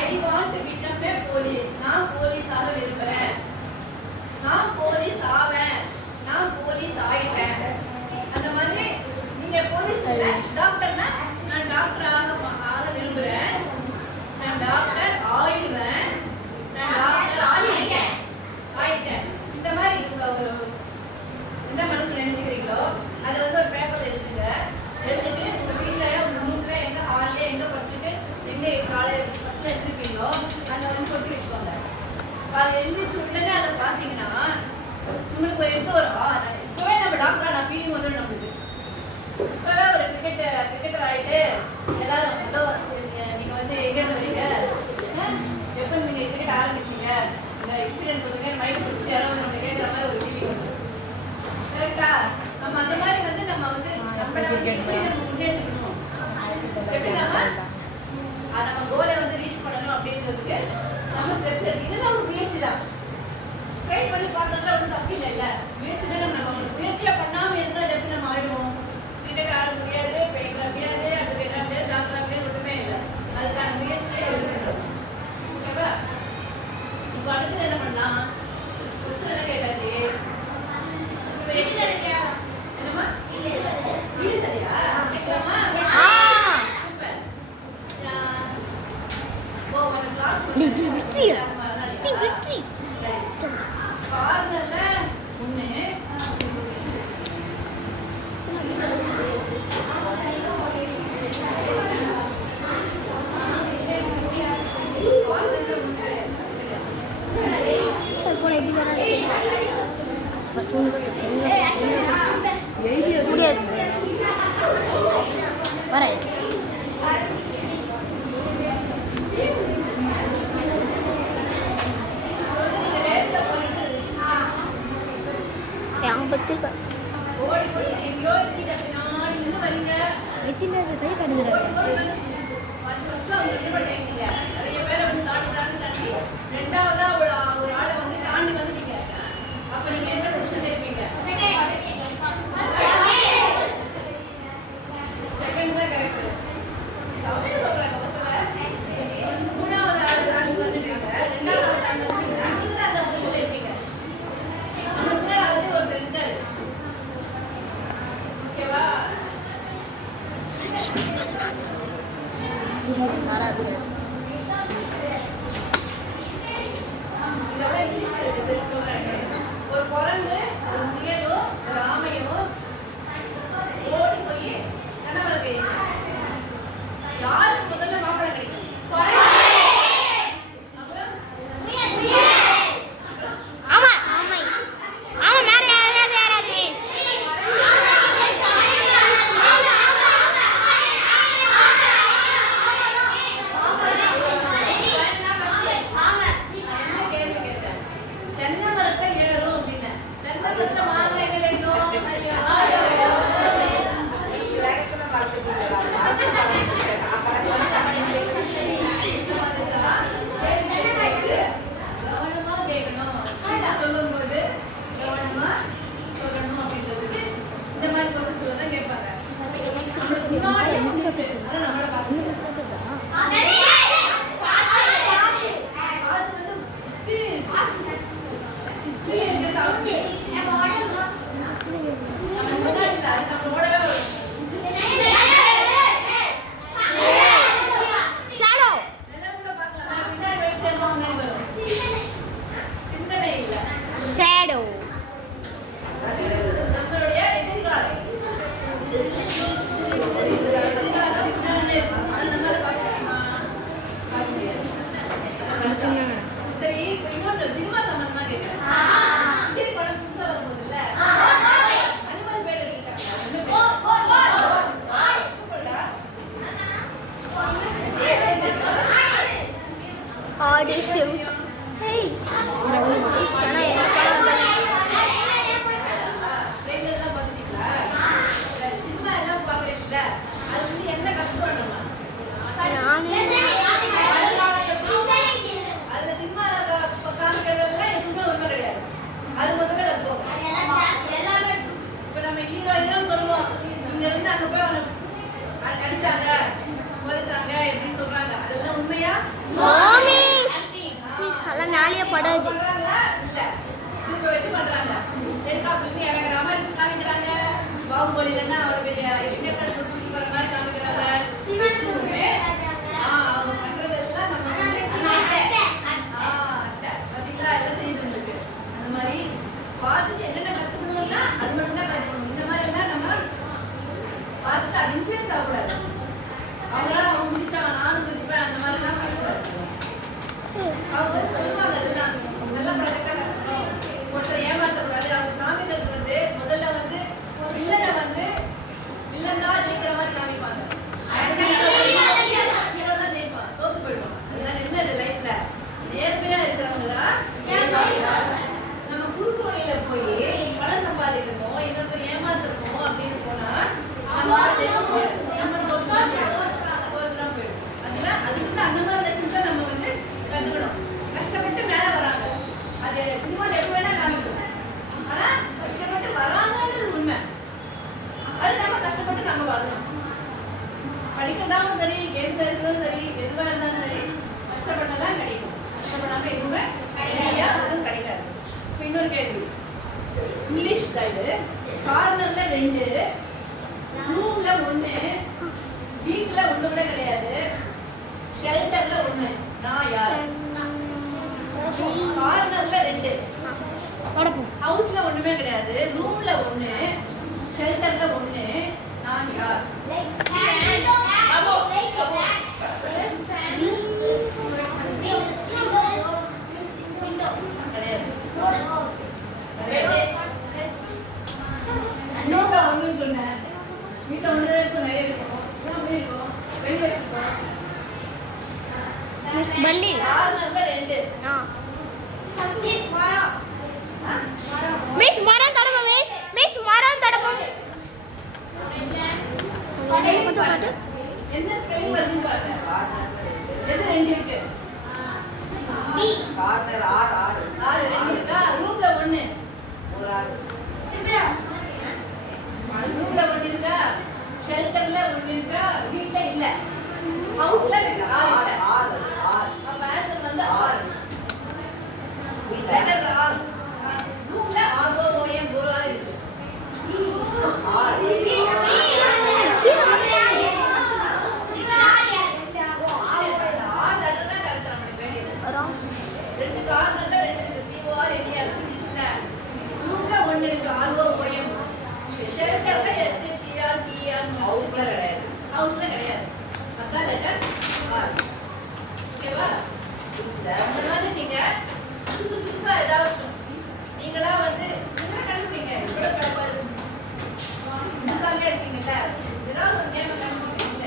I want to become a police. நான் போலீஸ் ஆக விரும்புறேன் நான் போலீஸ் ஆவேன் நான் போலீஸ் ஆயிட்டேன் அந்த மாதிரி நீங்க போலீஸ் இல்ல டாக்டர்னா நான் டாக்டர் ஆக விரும்புறேன் நான் டாக்டர் ஆயிடுவேன் நான் டாக்டர் ஆயிட்டேன் இந்த மாதிரி நீங்க ஒரு என்ன மனசுல நினைச்சுக்கிறீங்களோ அதை வந்து ஒரு பேப்பர்ல எழுதிட்டு உங்க வீட்டுல உங்க ரூம்ல எங்க ஹால்ல எங்க படுத்துட்டு எங்க காலையில ஃபர்ஸ்ட்ல எழுதிருப்பீங்களோ அங்க வந்து கொட்டி வச்சுக்கோங்க காலையில எழுந்திரிச்சு உடனே அதை பார்த்தீங்கன்னா உங்களுக்கு ஒரு எது வரும் இப்பவே நம்ம டாக்டரா நான் ஃபீலிங் வந்துடும் நம்மளுக்கு இப்பவே ஒரு கிரிக்கெட்டர் ஆயிட்டு எல்லாரும் ஹலோ நீங்க வந்து எங்க இருந்து வரீங்க எப்போ நீங்க கிரிக்கெட் ஆரம்பிச்சீங்க உங்க எக்ஸ்பீரியன்ஸ் சொல்லுங்க மைண்ட் பிடிச்சி யாரும் நம்ம கேட்குற மாதிரி ஒரு ஃபீலிங் வரும் கரெக்டா நம்ம அந்த மாதிரி வந்து நம்ம வந்து நம்மள வந்து முன்னேற்றிக்கணும் எப்படி நம்ம கோலை வந்து ரீச் பண்ணணும் அப்படின்றதுக்கு நம்ம ஸ்டெப்ஸ் எடுத்து இதெல்லாம் ஒரு முயற்சி தான் ட்ரை பண்ணி பார்க்கறதுல ஒன்றும் தப்பு இல்லைல்ல முயற்சி தான் நம்ம முயற்சியா பண்ணாம இருந்தால் எப்படி நம்ம ஆயிடுவோம் கிரிக்கெட் ஆட முடியாது பெயிண்ட் முடியாது அட்வொகேட் ஆக முடியாது டாக்டர் ஆக முடியாது ஒன்றுமே இல்லை அதுக்கான முயற்சியை எடுத்துக்கணும் ஓகேவா இப்போ அடுத்தது என்ன பண்ணலாம் கொஸ்டின் எல்லாம் கேட்டாச்சு என்னம்மா வீடு கதையா கேட்கலாமா ஃபர்ஸ்ட் ஒன்று முடியாது. வரேன். என் பத்திரிக்கை ஓடி போய் எங்கேயோ இருக்கீங்க, பின்னாடி இருந்து வரீங்க. வெத்தில கை கடுகிறாரு. ஃபர்ஸ்ட்ல அவங்க என்ன பண்ணிட்டீங்க? நிறைய பேரை வந்து தாண்டி ரெண்டாவதா ஒரு ஆளை வந்து தாண்டி வந்துட்டீங்க. அப்ப நீங்க எந்த பொசிஷன்ல இருப்பீங்க? செகண்ட் தான் கரெக்ட். தமிழ் சொல்றாங்க பசங்க. மூணாவது ஆளை தாண்டி வந்துட்டீங்க, ரெண்டாவது ஆளை தாண்டி வந்துட்டீங்க. நீங்க தான் அந்த பொசிஷன்ல இருப்பீங்க. நமக்கு அதாவது ஒருத்தர் இருந்தாரு. ஓகேவா? இதெல்லாம் இங்கிலீஷ்ல இருக்கு, சரி சொல்றேன். ஒரு குரங்கு, ஒரு முயலும், ஒரு ஆமையும் ஓடி போய் கணவரை பேச்சு. யாருக்கு முதல்ல மாப்பிள்ளை கிடைக்கும்? அப்புறம் ஆமா ஆமா மேல யாராவது என்ன கேள்வி கேட்டேன்? தென்னை மரத்தை ஏறும் அப்படின்னு. தென்னை மரத்துல மாங்காய் எங்க கிடைக்கும்? கவனமா கேட்கணும். சொல்லும்போது கவனமா சொல்லணும் அப்படின்றதுக்கு இந்த மாதிரி கொஸ்டின்ஸ் தான் கேட்பாங்க. முன்னாடி இருக்கு. ஆனா நம்மள பார்க்கணும். அது வந்து புத்தி இருக்கிறது அவசியம். நம்ம முன்னாடி இல்ல, அது நம்ம ஓடவே வரும். ஷாடோ நல்லா கூட பார்க்கலாம். பின்னாடி வயசு சேர்ந்தா முன்னாடி வரும். சிந்தனை இல்ல. ஷேடோ நம்மளுடைய எதிர்காலம். எதிர்காலம் முன்னாடி இருக்கும். அது நம்மளால பார்க்க முடியுமா? பார்க்க முடியாது. சரி, இப்போ இன்னொன்று சினிமா சம்பந்தமா கேட்கிறேன். விஜய் படம் புதுசா வரும்போதுல்ல, அனிமல் பேர் வச்சிருக்காங்க. கூப்பிடுடா. ஆடு சிவ் ஹேய் ஈஸ்வரா என்ன பண்ணாங்க? ட்ரெயிலர் எல்லாம் பார்த்துட்டீங்களா? சினிமா எல்லாம் பார்க்குறீங்களா? அது வந்து என்ன கற்றுக்கிறோம் நம்ம? அதுல சினிமால காமிக்கிறதெல்லாம் எதுவுமே உண்மை கிடையாது. அது முதல்ல கற்றுக்கோங்க. இப்போ நம்ம ஹீரோயினும் சொல்லுவோம், இங்க இருந்து அங்க போய் அவனை அடிச்சாங்க, உதைச்சாங்க எப்படின்னு சொல்றாங்க. அதெல்லாம் உண்மையா? மாமிஸ் ப்ளீஸ் அதெல்லாம் நாளைய படாது. பண்றாங்களா? இல்ல. தூக்க வச்சு பண்றாங்க. ஹெலிகாப்டர்ல இறங்குற மாதிரி காமிக்கிறாங்க. பாகுபலிலன்னா அவ்வளவு பெரிய இளைஞர்கள் தூக்கி போற மாதிரி காமிக்கிறாங்க. சிவனுமே அவங்க பண்றதெல்லாம் நம்ம வந்து அப்படிங்களா எல்லாம் தெரியுது உங்களுக்கு. அந்த மாதிரி பார்த்துட்டு என்னென்ன கத்துக்கணும்னா அது மட்டும் தான் கத்துக்கணும். இந்த மாதிரி எல்லாம் நம்ம பார்த்துட்டு அது இன்ஃபுளுன்ஸ் ஆகக்கூடாது. அவங்க குதிச்சாங்க நானும் குதிப்பேன் அந்த மாதிரி எல்லாம் பண்ணக்கூடாது. அவங்க வந்து சொல்லுவாங்க அதெல்லாம் நல்லா ப்ரொடக்டா கத்துக்கணும். ஒருத்தர் ஏமாற்றக்கூடாது. அவங்க காமிக்கிறது வந்து முதல்ல வந்து வில்லனை வந்து வில்லன் தான் ஜெயிக்கிற மாதிரி காமிப்பாங்க. ஹீரோ தான் ஜெயிப்பான், தோத்து போயிடுவான். அதனால என்ன இது லைஃப்ல நேர்மையா இருக்கிறவங்களா நம்ம குறுக்கு வழியில போய் பணம் சம்பாதிக்கணுமோ இன்னொருத்தர் ஏமாற்றணுமோ அப்படின்னு போனா நம்ம ஜெயிக்க முடியாது. நம்ம தோத்து தான் போயிடும். அதனால அதுல இருந்து அந்த மாதிரி லெசன்ஸ் தான் நம்ம வந்து கத்துக்கணும். கஷ்டப்பட்டு மேல வராங்க, அது சினிமால எப்ப வேணா காமிக்கும். ஆனா கஷ்டப்பட்டு வராங்கன்றது உண்மை. அது நம்ம கஷ்டப்பட்டு நம்ம வரணும். படிக்கிறதாவும் சரி, கேம்ஸ் இருந்தாலும் சரி, எதுவா இருந்தாலும் சரி, கஷ்டப்பட்டதான் கிடைக்கும். கஷ்டப்படாம எதுவுமே அதுவும் கிடைக்காது. இப்போ இன்னொரு கேள்வி, இங்கிலீஷ் தான் இது. கார்னர்ல 2, ரூம்ல 1, வீட்ல 1 கூட கிடையாது, ஷெல்டர்ல 1. நான் யார்? கார்னர்ல 2, ஹவுஸ்ல ஒண்ணுமே கிடையாது, ரூம்ல 1, ஷெல்டர்ல 1. நான் யார்? கிடையாது. பல்லி. கார்னர்ல 2. ஆ. மிஸ் மரம் தடவை மிஸ். மிஸ் மரம் தடவை. என்ன ஸ்பெல்லிங் வருதுன்னு பாருங்க. எது 2 இருக்கு? கார்னர் 6 2 இருக்கா? ரூம்ல 1. ரூம்ல 1 இருக்கா? ஷெல்டர்ல 1 இருக்கா? வீட்ல இல்ல. ஹவுஸ்ல 6 இல்ல. அப்ப ஆன்சர் வந்து 6. லெட்டர் 6. ரூம்ல ROOM ஒரு ஆறு இருக்கு. ரெண்டு கார்னர்ல 2 இருக்கு. COR NER இங்கிலீஷ்ல. ரூம்ல 1 இருக்கு. ROOM. ஷெல்டர்ல SHER ஹவுஸ்ல கிடையாது. அதான் லெட்டர் R. ஓகேவா? இந்த மாதிரி நீங்க புதுசா ஏதாவது நீங்களா வந்து என்ன கண்டுபிடிங்க. இவ்வளவு கலப்பா இருக்கு. புதுசாலியா இருக்கீங்கல்ல, ஏதாவது ஒரு கேம் கண்டுபிடிங்க.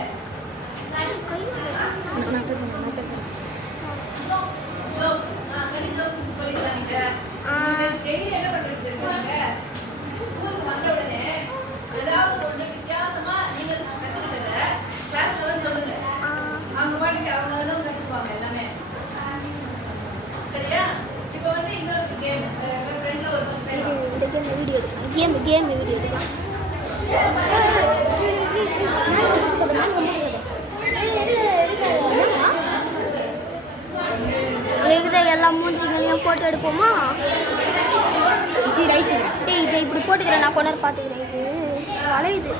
ஜோக்ஸ் கடி ஜோக்ஸ் சொல்லிக்கலாம். நீங்க டெய்லி என்ன பண்றது தெரியுமாங்க? ஸ்கூலுக்கு வந்த உடனே ஏதாவது ஒண்ணு வித்தியாசமா நீங்க கத்துக்கிட்டத கிளாஸ்ல வந்து சொல்லுங்க. அவங்க பாட்டுக்கு அவங்க கத்துக்குவாங்க எல்லாமே. சரியா? இப்போ வந்து இன்னொரு கேம் ஃப்ரெண்ட்ல ஒரு கேம் வீடியோ எடுக்கலாம். இருக்கிற எல்லா மூஞ்சிங்களையும் போட்டோ எடுப்போமா? ரைட்டு. ஏய் இதை இப்படி போட்டுக்கிறேன், நான் கொண்டாந்து பார்த்துக்கிறேன். இது வளையுது.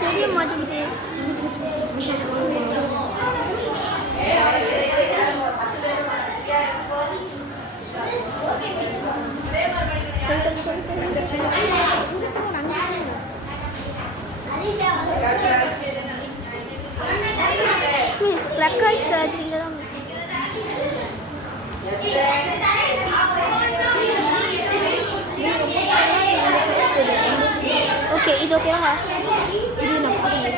தெரிய மாட்டேங்குது. மிஸ் பிரகாஷ் சார் இங்கே தான் மிஸ். ஓகே இது ஓகேவா? இது நான் பாருங்க.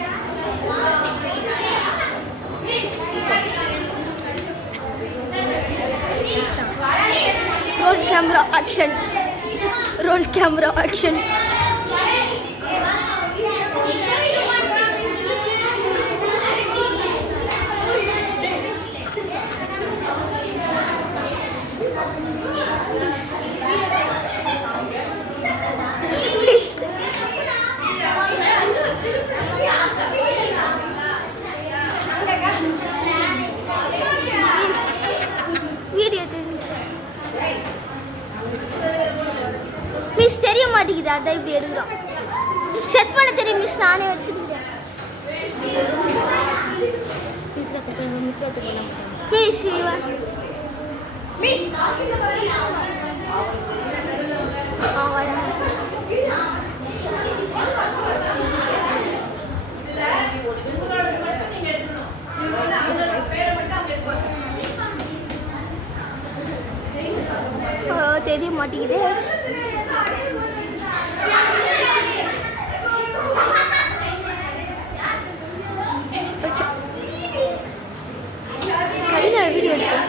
Role camera action. Role camera action. Video miss தெரிய மாட்டேங்குது, அதான் இப்படி எடுக்கிறோம். செட் பண்ண தெரியும் மிஸ், நானே வச்சிருக்கேன். மிஸ் இவன் தெரிய மாட்டேங்குது. கையில் வீடியோ எடுப்போம்.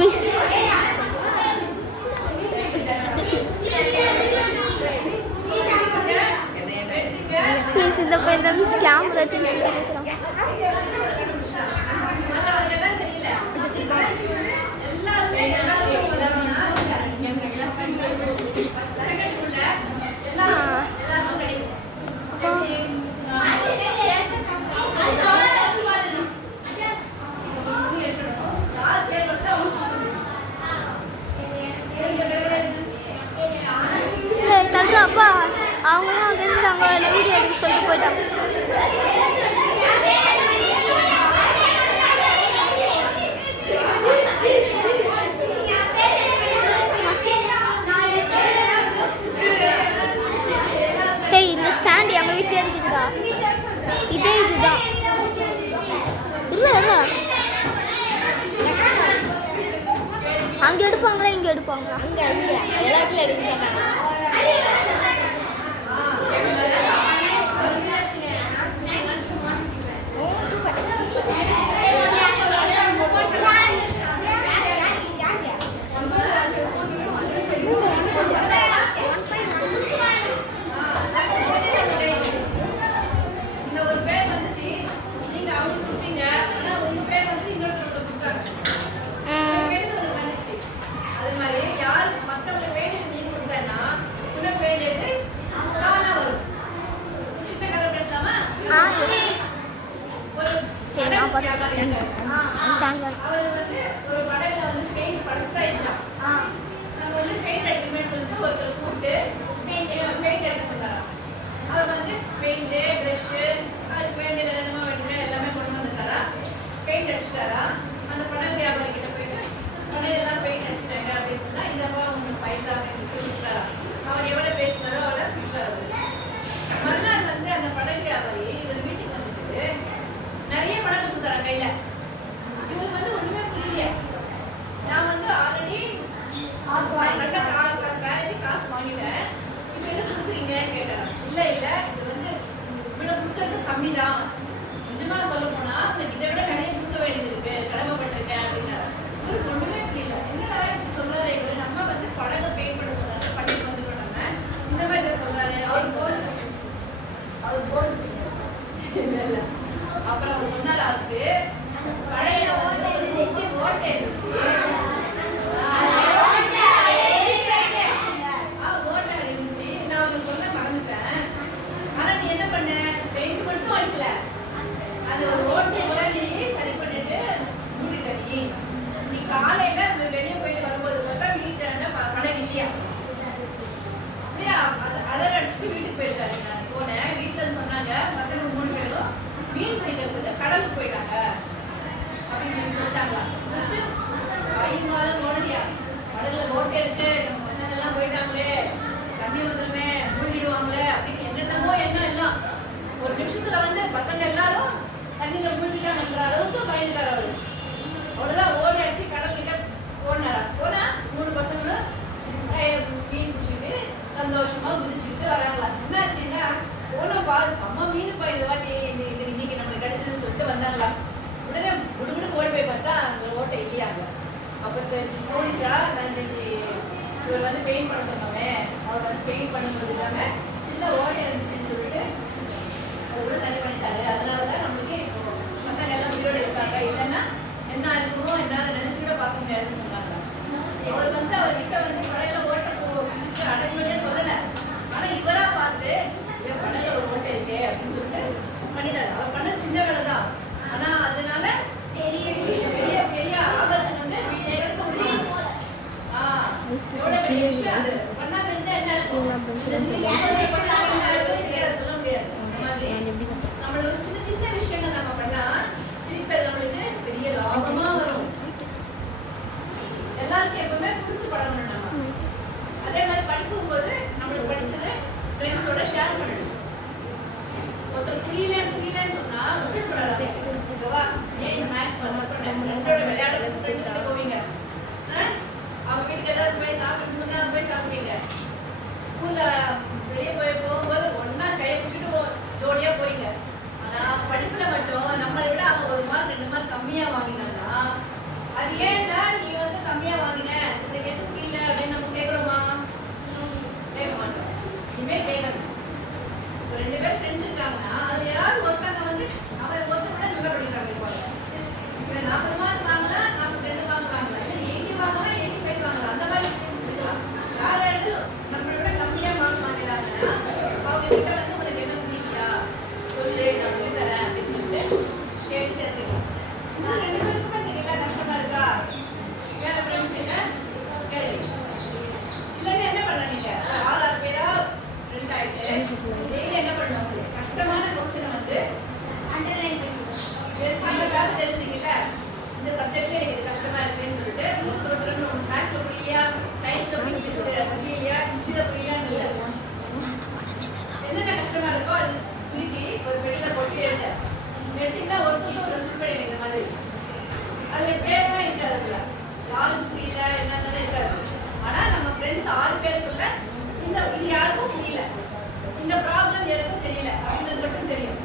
மிஸ் மிஸ் இந்த பையன் தான் மிஸ் கேமரா வச்சுருக்கிறோம். தள்ளுறா அப்பா, அவங்களும் அங்கே இருந்து அவங்க வீடியோ எடுக்க சொல்லிட்டு போயிட்டாங்க. அங்கே எடுப்பாங்களா இங்கே எடுப்பாங்களா? அங்கே அங்கே எல்லாத்துலையும் எடுக்க சொன்னாங்க. இந்த ஒரு பேர் வந்துச்சு, நீங்க அவங்களுக்கு கொடுத்தீங்க, ஆனா உங்க பேர் வந்து இன்னொருத்தருக்கு கொடுத்தாங்க. வேண்டியது உனக்கு வந்துச்சு. அதே மாதிரி யார் மற்றவங்களுக்கு வேண்டியது நீ கொடுத்தேன்னா உனக்கு வேண்டியது தானா வரும். சின்ன கதை பேசலாமா? ஒரு படகு வியாபாரி இருக்காரு. அவர் வந்து ஒரு படகுல வந்து பெயிண்ட் பழசாயிடுச்சாம். நம்ம வந்து பெயிண்ட் அடிக்கணும்னு சொல்லிட்டு ஒருத்தர் கூப்பிட்டு பெயிண்ட் அடிக்க சொன்னாராம். அவர் வந்து பெயிண்ட் ப்ரஷ் அதுக்கு வேண்டியது என்னமோ வேண்டியது எல்லாமே கொண்டு வந்துட்டாரா, பெயிண்ட் அடிச்சிட்டாரா. அந்த படகு வியாபாரி கிட்ட போயிட்டு படகெல்லாம் பெயிண்ட் அடிச்சிட்டாங்க அப்படின்னு சொன்னா இதப்பா உங்களுக்கு பைசா அப்படின்னு கொடுத்தாரா. அவர் எவ்வளவு பேசினாரோ அவ்வளோ கொடுத்தாரு. மறுநாள் வந்து அந்த படகு வியாபாரி இவர் வீட்டுக்கு வந்துட்டு நிறைய படகு கொடுத்தாரா கையில. இவருக்கு வந்து ஒண்ணுமே புரியல. நான் வந்து ஆல்ரெடி வேலைக்கு காசு வாங்கிட்டேன், இப்ப எதுக்கு கொடுக்குறீங்கன்னு கேட்டாராம். இல்ல இல்ல இது வந்து இவ்வளவு கொடுக்கறது கம்மி தான், நிஜமா சொல்ல போனா உனக்கு இதை விட நிறைய கொடுக்க வேண்டியது இருக்கு, கடமைப்பட்டிருக்கேன் அப்படின்னாரு. இவருக்கு ஒண்ணுமே புரியல. என்னடா இப்படி சொல்றாரு இவரு, நம்ம வந்து படகை பெயிண்ட் பண்ண சொல்றாரு, பண்ணிட்டு வந்து சொன்னாங்க இந்த மாதிரி இதை சொல்றாரு அப்படின்னு சொல்றாரு. அவர் போட்டு இல்ல அப்புறம் அவர் சொன்னார், அவருக்கு படகுல வந்து ஒரு குட்டி ஓட்டை இருந்துச்சு. ஓட்டை இருந்துச்சு, நான் அவனுக்கு சொல்ல மறந்துட்டேன். ஆனா நீ என்ன பண்ண, பெயிண்ட் மட்டும் அடிக்கல, அது ஒரு ஓட்டை கூட நீ சரி பண்ணிட்டு மூடிட்ட. நீ காலையில வெளியே போயிட்டு வரும்போது பார்த்தா வீட்டுல படகு இல்லையா. அப்படியா அது அலர் அடிச்சுட்டு வீட்டுக்கு போயிருக்காரு. நான் போனேன், வீட்டுல சொன்னாங்க பசங்க 3 பேரும் மீன் பிடிக்கிறதுக்கு கடலுக்கு போயிட்டாங்க அப்படின்னு சொல்லிட்டாங்களா. காலம் ஓடலையா, கடல்ல ஓட்டை இருக்கு, நம்ம பசங்க எல்லாம் போயிட்டாங்களே, தண்ணி வந்துருமே, மூழ்கிடுவாங்களே அப்படின்னு என்னென்னமோ எண்ணம் எல்லாம். ஒரு நிமிஷத்துல வந்து பசங்க எல்லாரும் தண்ணியில மூழ்கிட்டாங்கன்ற அளவுக்கு பயந்துட்டார் அவரு. அவ்வளவுதான் ஓடி அடிச்சு கடல் கிட்ட போனாரா. போனா 3 பசங்களும் மீன் பிடிச்சிட்டு சந்தோஷமா குதிச்சுட்டு வராங்களா. என்னாச்சுன்னா போனப்பா செம்ம மீன் இந்த வாட்டி இன்னைக்கு நமக்கு கிடைச்சதுன்னு சொல்லிட்டு வந்தாங்களா. உடனே குடுகுடு ஓடி போய் பார்த்தா அந்த ஓட்டை இல்லையாங்க. அப்ப போலீஸா நான் இவர் வந்து பெயிண்ட் பண்ண சொன்னோமே, அவர் வந்து பெயிண்ட் பண்ணும்போது இல்லாம சின்ன ஓட்டை இருந்துச்சுன்னு சொல்லிட்டு அவர் கூட சரி பண்ணிட்டாரு. அதனாலதான் நம்மளுக்கு இப்போ பசங்க எல்லாம் உயிரோடு இருக்காங்க. இல்லைன்னா என்ன இருக்குமோ என்னால நினைச்சு கூட பார்க்க முடியாதுன்னு சொன்னாங்க. அவர் வந்து அவர்கிட்ட வந்து படையில ஓட்டை அடங்குனதே சொல்லல. ஆனா இவரா பார்த்து என் படையில ஒரு ஓட்டை இருக்கே அப்படின்னு சொல்லிட்டு பண்ணிட்டாரு. அவர் பண்ணது சின்ன வேலை தான், ஆனா அதனால பெரிய பெரிய ஆபத்து வந்து எடுக்க முடியும். எவ்வளவு பெரிய விஷயம் அது. பண்ணாம இருந்தா என்ன இருக்கும், சொல்ல முடியாது. அந்த மாதிரி நம்மள ஒரு சின்ன சின்ன விஷயங்கள் நம்ம பண்ணா திருப்பி அது நம்மளுக்கு பெரிய லாபமா வரும். எல்லாருக்கும் எப்பவுமே கொடுத்து பழகணும் நம்ம. அதே மாதிரி படிக்கும் போது நம்மளுக்கு படிச்சதை ஃப்ரெண்ட்ஸோட ஷேர் பண்ணணும். ஒருத்தர் புரியலன்னு சொன்னா ஒன்றும் சொல்லாது. ஏன் இந்த மேட்ச் பண்ண ஃப்ரெண்டோட விளையாட ஃப்ரெண்டு கிட்ட போவீங்க, அவங்க கிட்ட ஏதாவது போய் சாப்பிட்டு சொன்னா போய் சாப்பிட்டீங்க. ஸ்கூல்ல வெளியே போகும்போது ஒன்னா கையை பிடிச்சிட்டு ஜோடியா போறீங்க. ஆனா படிப்புல மட்டும் நம்மளை விட அவங்க 1 மார்க் 2 மார்க் கம்மியா வாங்கினாங்கன்னா அது ஏன்டா நீ வந்து கம்மியா வாங்கின, இந்த எதுக்கு இல்லை அப்படின்னு நம்ம கேட்குறோமா? கேட்க மாட்டோம். இனிமே கேட்கணும். 2 பேர் ஃப்ரெண்ட்ஸ் இருக்காங்கன்னா அதுல யாராவது ஒருத்தங்க வந்து அவரை ஒருத்தர் கூட நல்லா படிக்கிறாங்க. இப்போ 40 மார்க் வாங்கலாம், 42 மார்க் வாங்கலாம், இல்லை 80 வாங்கலாம், 85 வாங்கலாம், அந்த மாதிரி இருக்கலாம். யாராவது நம்மளை விட கம்மியா மார்க் வாங்கினாங்கன்னா அவங்க கிட்ட வந்து உனக்கு என்ன முடியலையா சொல்லு, நான் சொல்லி தரேன் அப்படின்னு சொல்லிட்டு கேட்டு தெரிஞ்சுக்கலாம். ஆனால் 2 பேருக்குமே நீங்க எல்லாம் கஷ்டமா இருக்கா, வேற ஃப்ரெண்ட்ஸ் கிட்ட கேளு. இல்லைன்னா என்ன பண்ணலாம், நீங்க 6 பேரா 2 ஆயிட்டு டெய்லி என்ன பண்ணுவாங்க, கஷ்டமான கொஸ்டினை வந்து அண்டர்லைன் பண்ணி அந்த பேப்பர் எழுதுறீங்கல்ல, இந்த சப்ஜெக்ட்ல எனக்கு இது கஷ்டமா இருக்குன்னு சொல்லிட்டு ஒருத்தர் மேத்ஸ்ல புரியலையா, சயின்ஸ்ல புரியலையா, ஹிஸ்டரியில புரியலையான்னு இல்லை, என்னென்ன கஷ்டமா இருக்கோ அது திருப்பி ஒரு பெட்டில போட்டு எடுத்தீங்கன்னா ஒருத்தருக்கு ஒரு ரிசல்ட் பண்ணிடுங்க. இந்த மாதிரி அதுல பேர்லாம் இருக்காது, யாருக்கு புரியல என்ன 6 பேருக்குள்ள இது யாருக்கும் புரியல, இந்த ப்ராப்ளம் எனக்கும் தெரியல அப்படின்றது மட்டும் தெரியும்.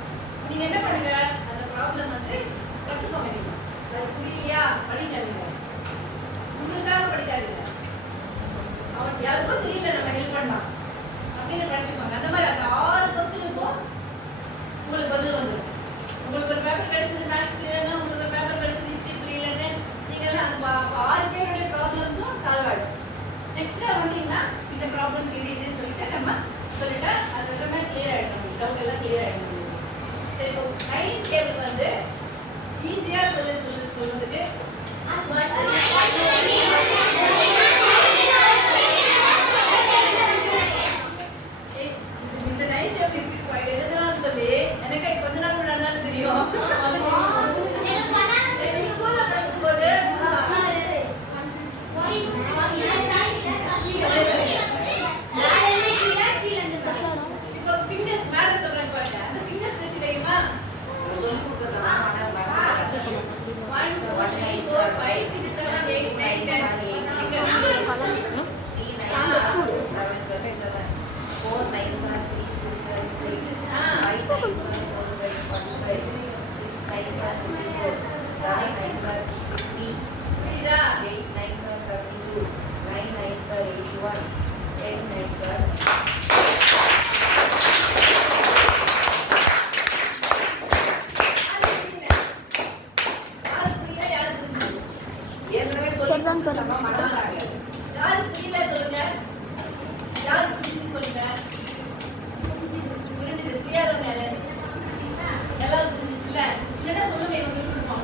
நீங்க என்ன பண்ணுங்க, அந்த ப்ராப்ளம் வந்து கற்றுக்கோங்க. நீங்க அது புரியலையா படிக்காதீங்க, உங்களுக்காக படிக்காதீங்க. அவன் யாருக்கும் தெரியல, நம்ம ஹெல்ப் பண்ணலாம் அப்படின்னு படிச்சுக்கோங்க. அந்த மாதிரி அந்த 6 கொஸ்டினுக்கும் உங்களுக்கு பதில் வந்துடும். உங்களுக்கு ஒரு பேப்பர் கிடைச்சது மேத்ஸ் புரியலன்னா, உங்களுக்கு ஒரு பேப்பர் கிடைச்சது ஹிஸ்ட்ரி புரியலன்னு, நீங்கள்லாம் அந்த 6 பேருடைய ப்ராப்ளம்ஸும் சால்வ் ஆகிடும். நெக்ஸ்ட் வந்தீங்கன்னா இந்த ப்ராப்ளம் இதுன்னு சொல்லிட்டு நம்ம சொல்லிட்டா அது எல்லாமே கிளியர் ஆகிடும், டவுட் எல்லாம் கிளியர் ஆகிடும். சரி, இப்போ 9th டேபிள் வந்து ஈஸியாக சொல்லுறதுக்கு இந்த 9th டேபிள் இப்படி எழுதலாம்னு சொல்லி எனக்கு கொஞ்ச நாள் முன்னாடி தெரியும். ஸ்கூல்ல படிக்கும்போது இப்போ ஃபிங்கர்ஸ் மேடம் சொல்றாங்க பாருங்க, அந்த ஃபிங்கர்ஸ் வச்சு தெரியுமா? 1 2 3 4 5 6 7 8 9 யாரு புரியல சொல்லுங்க, யாரு புரியுது சொல்லுங்க. புரிஞ்சுது புரியாதவங்க எல்லாரும் புரிஞ்சிச்சுல, இல்லைன்னா சொல்லுங்க, இவங்க கொடுப்போம்.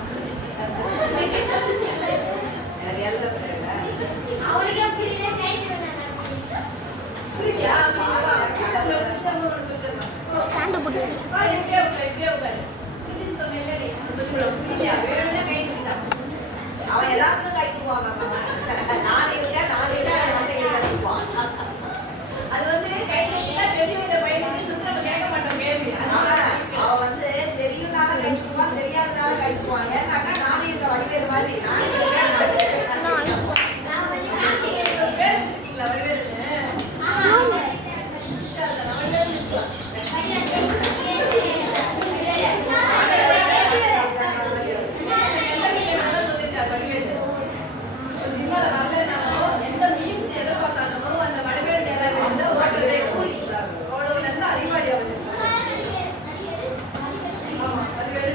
புரியா? ஸ்டாண்ட் போட்டு இப்படியே உட்காரு. புரிஞ்சுன்னு சொன்னேன்ல, நீ சொல்லிவிடும். புரியலையா? வேணும்னா கை கொடுத்தா அவன் எல்லாத்துக்கும் கைக்குவான். நான் இருக்கேன் அது வந்து கை கொடுத்தா தெரியும், இந்த பையனுக்கு சொல்லி நம்ம கேட்க மாட்டோம் கேள்வி. அவன் வந்து தெரியும்னால கைக்குவான், தெரியாதனால கைக்குவான். ஏன்னாக்கா நானே இருக்க வடிவேறு மாதிரி நான் பேர் வச்சிருக்கீங்களா வடிவேலு? எந்த மீம்ஸ் எதை பார்த்தாலும் அந்த வடிவேல் டேலாக் வந்து ஓட்டுறதே அவ்வளோ நல்ல அறிவாளி அவரு. ஆமா, வடிவேலு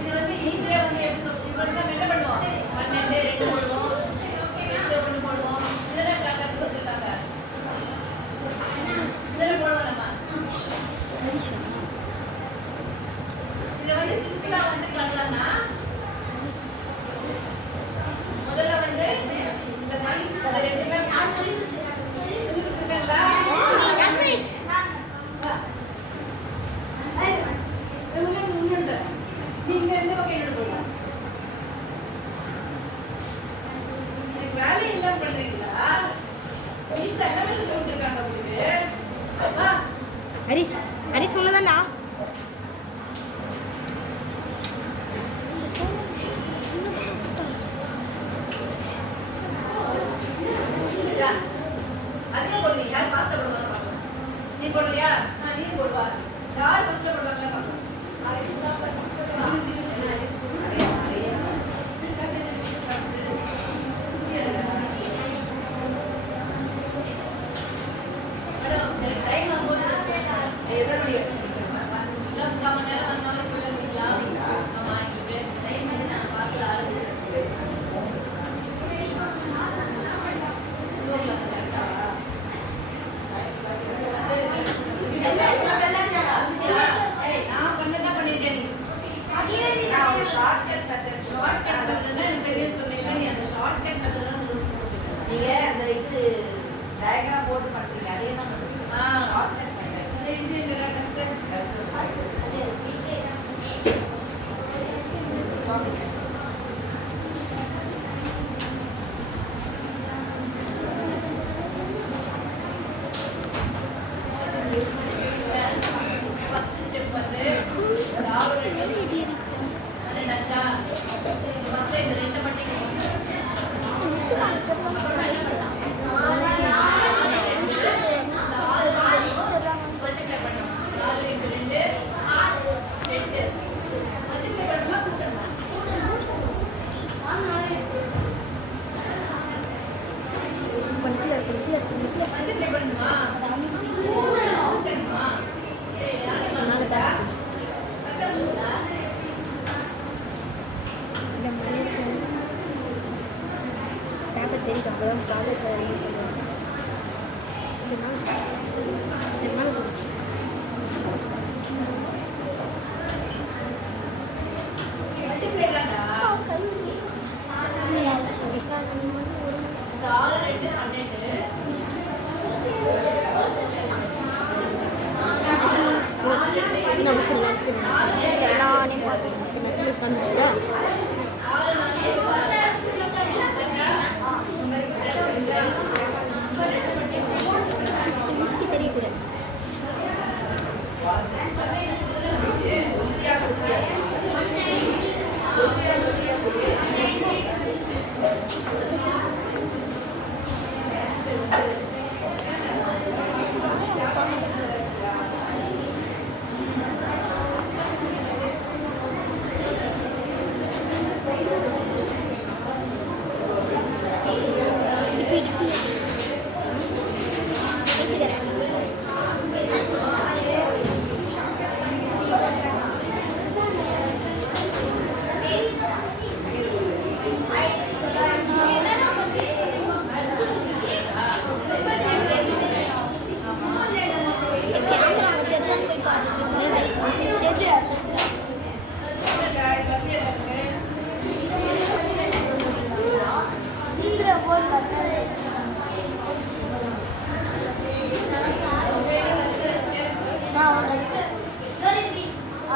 இது வந்து ஈஸியா வந்து எப்படி சொல்றது, இது வந்து நம்ம என்ன பண்ணுவோம், 1 2 போடுவோம், 2 1 போடுவோம், இதெல்லாம் காக்க கொடுத்துருக்காங்க, இதெல்லாம் போடுவோம் நம்ம. இதை வந்து சிம்பிளா வந்து பண்ணலாம்னா முதல்ல வந்து இந்த மாதிரி இந்த ரெண்டுமே சொல்லி கொடுத்துருக்காங்களா? நீங்க எந்த பக்கம் என்ன போடலாம்? எனக்கு வேலை இல்லாம பண்றீங்களா? வீசா எல்லாமே சொல்லி கொடுத்துருக்காங்க உங்களுக்கு. ஹரிஸ் உள்ளதாண்டா. அதிகம் போடுவீங்க, யார் பாஸ்டா போடுவாங்க பார்க்கலாம். நீ போடுறியா? நீ போடுவா. யார் பாஸ்டா போடுவாங்களா பார்க்கலாம். டைம் ஆகும்போது தெரியக்கூடாது.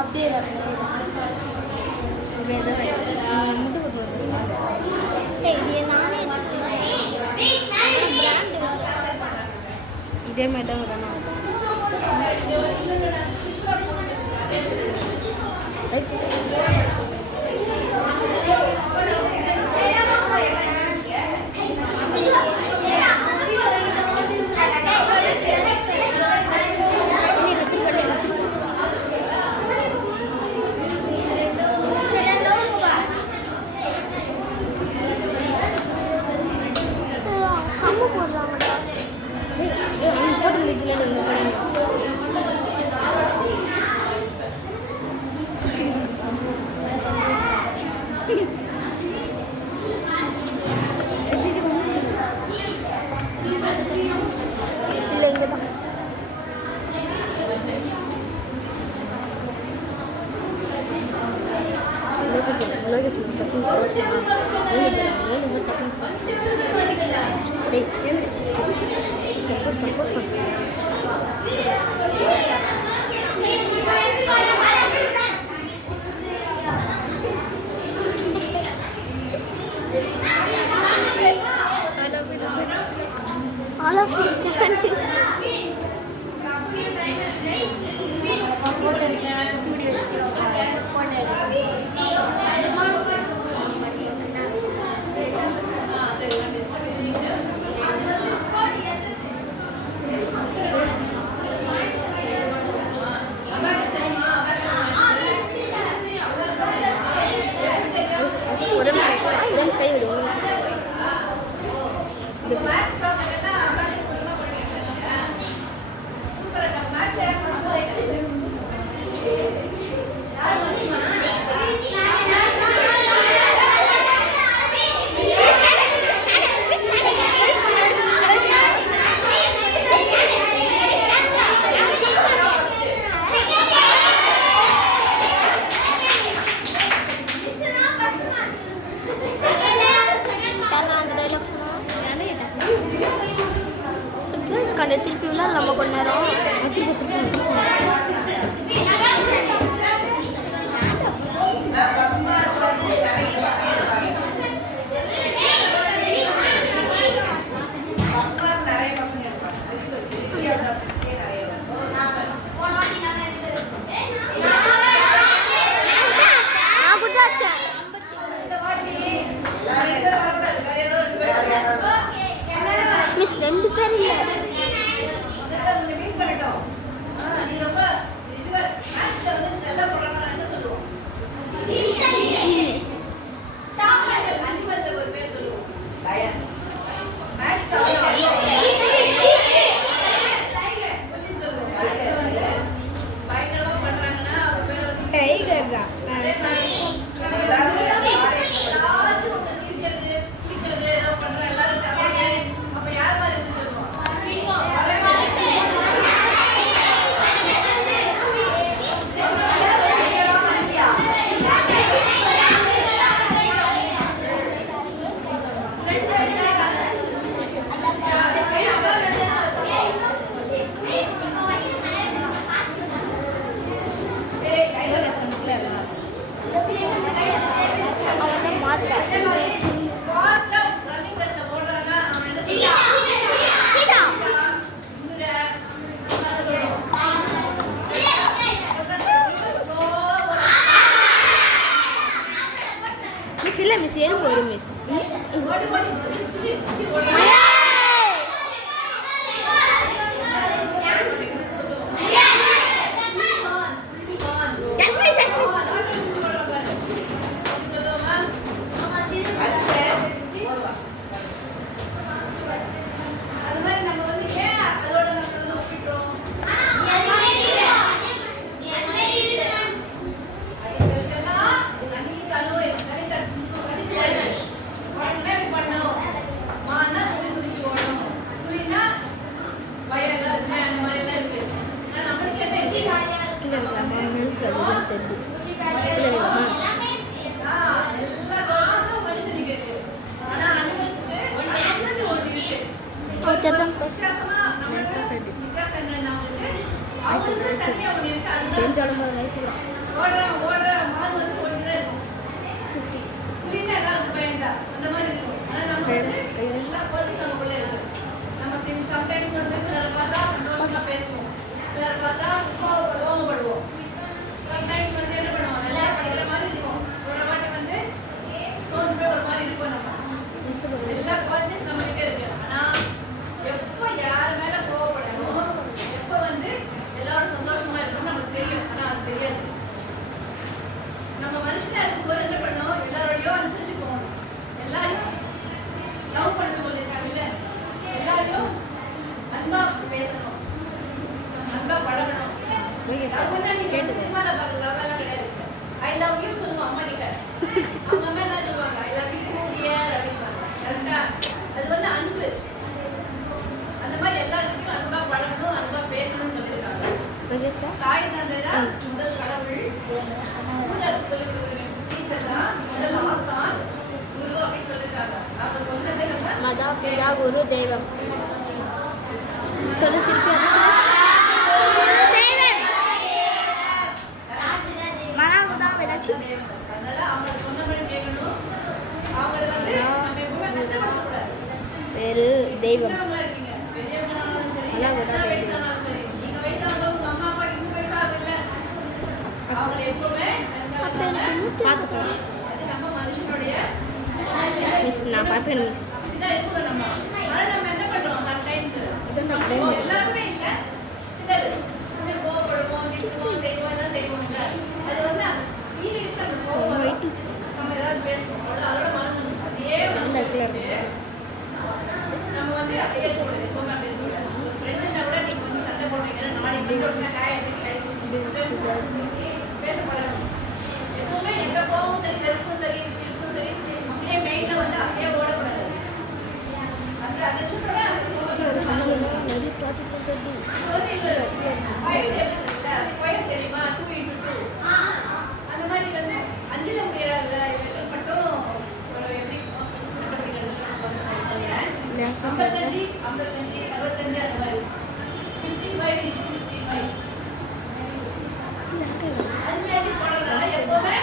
அப்படியே நானே இதே மாதிரி தான் வரணும். சம்ம போடுறாங்கடா. இல்லை இங்கே தான் all of you stand. திருப்பி உள்ள நம்ம கொஞ்ச நேரம் மிஸ் 2 பேர் இல்லை மிஸ் எறும்பு வரும் மிஸ். ஓடி ஓடி குச்சி குச்சி குச்சி ஓடி எல்லா குவாலிட்டிஸ் நம்ம கிட்ட இருக்கு. ஆனா எப்போ யார் மேல கோவப்படணும், எப்போ வந்து எல்லாரும் சந்தோஷமா இருக்கணும் நமக்கு தெரியும். ஆனா அது தெரியாது. நம்ம மனுஷனா இருக்கும்போது என்ன பண்ணணும், எல்லாரோடையும் அனுசரிச்சு போகணும். எல்லாரையும் லவ் பண்ண சொல்லியிருக்காங்கல்ல, எல்லாரையும் அன்பா பேசணும், அன்பா பழகணும். கேட்டு சினிமால பார்க்க லவ் எல்லாம் கிடையாது. ஐ லவ் யூ சொல்லுவோம் அம்மா கிட்ட. அவங்க அம்மா என்ன சொல்லுவாங்க, ஐ லவ் யூ டியர் அப்படிம்பாங்க. கரெக்டா? அது வந்து அன்பு. அந்த மாதிரி எல்லாருக்கும் அன்பா பழகணும், அன்பா பேசணும்னு சொல்லியிருக்காங்க. தாய் தந்தை தான் முதல் கடவுள், டீச்சர் தான் முதல் ஆசான், குரு அப்படின்னு சொல்லியிருக்காங்க. அவங்க சொன்னதை நம்ம மதா பிதா குரு தெய்வம். சொல்லு திருப்பி அதை சொல்லு. அதனால அவங்க சொன்னபடி கேட்கணும். அவங்களை வந்து நம்ம எப்பவுமே கஷ்டப்படுத்தக்கூடாது. வேறு தெய்வம். சின்னவங்களா இருக்கீங்க, பெரியவங்களாலும் சரி, எத்தனை வயசானாலும் சரி, நீங்க வயசாகும்போது உங்க அம்மா அப்பா இன்னும் வயசாகல, அவங்களை எப்பவுமே பார்த்துக்கலாம். அது நம்ம மனுஷனுடைய மிஸ் நான் பார்த்துக்கிறேன் மிஸ். அப்படிதான் இருக்கணும் நம்ம. ஆனா நம்ம என்ன பண்றோம், சம்டைம்ஸ் எல்லாருமே இல்ல, சிலர் கொஞ்சம் கோவப்படுவோம், திட்டுவோம், செய்வோம், எல்லாம் செய்வோம். இல்ல அது வந்து அந்த பீரியடுக்கு அந்த கோவம் நம்ம ஏதாவது பேசுவோம், அதோட மறந்துடும். அதே நம்ம வந்து அப்படியே போடுறது எப்பவுமே அப்படி இருக்கக்கூடாது. உங்க ஃப்ரெண்டுன்னா கூட நீங்க வந்து சண்டை போடுவீங்கன்னா நாளைக்கு வந்து பேச பழகணும். எப்பவுமே எந்த கோவம் சரி, வெறுப்பும் சரி, விருப்பும் சரி, அப்படியே மெயின்ல வந்து அப்படியே ஓடக்கூடாது. அந்த அதோட அந்த கோவத்தை வந்து மறந்துடும். இது வந்து இல்லை 5 டேபிள்ஸ் இருக்குல்ல, 5 தெரியுமா, 2 into 2 அந்த மாதிரி வந்து 5ல முடியறாங்கல்ல, இவங்க மட்டும் ஒரு எப்படி 55, 55, 65 அந்த மாதிரி 55 into 55 அது மாதிரி போடுறதுனால எப்பவுமே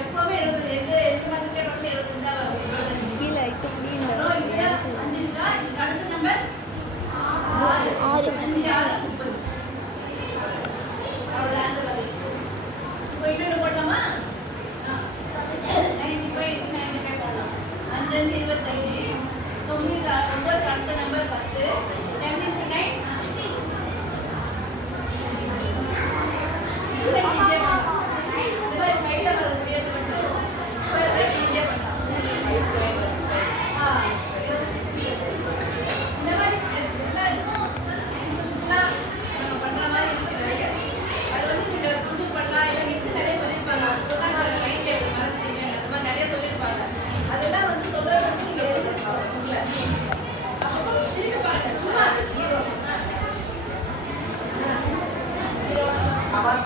எப்பவுமே 25 எந்த மாதிரி கேட்கறதுல 25 தான் வரும். 25 அப்புறம் இங்க 5 இருக்கா, இதுக்கு அடுத்த நம்பர் 6 5 6 30 அவ்வளோ ஆன்சர் வந்துச்சு. இப்போ இன்னொன்று போடலாமா? 95 95 போடலாம். 5 25 9 அடுத்த நம்பர் 10 10 is 9 இந்த மாதிரி கையில் வர முடியாது மட்டும் ஈஸியாக பண்ணலாம். இந்த மாதிரி நம்ம பண்ணுற மாதிரி இருக்கு நிறைய. அது வந்து நீங்கள் புது பண்ணலாம், இல்லை மிஸ் நிறைய சொல்லியிருப்பாங்க, சொன்னாங்க கையிலே மறந்துட்டீங்க, அந்த மாதிரி நிறைய சொல்லியிருப்பாங்க. அதெல்லாம் வந்து சொல்கிற வந்து நீங்கள் எழுதிருப்பாங்க உங்களை. அப்போ திருப்பி பாருங்க, சும்மா आवाज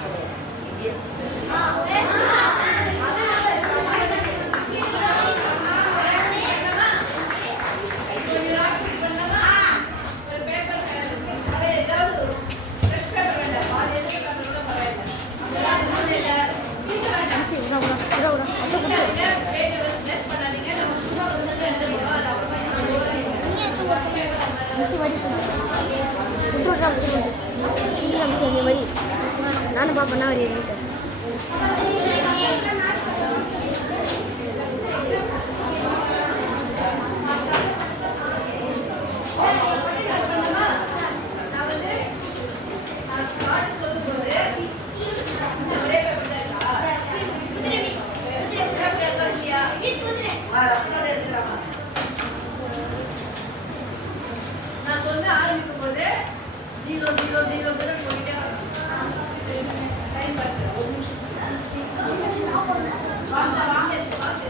நானும் பாப்பா வரைய 0 0 0 0 போயிட்டே வரணும். டைம் பாருங்க. ஒரு நிமிஷம். வாங்க வாங்க வாங்க.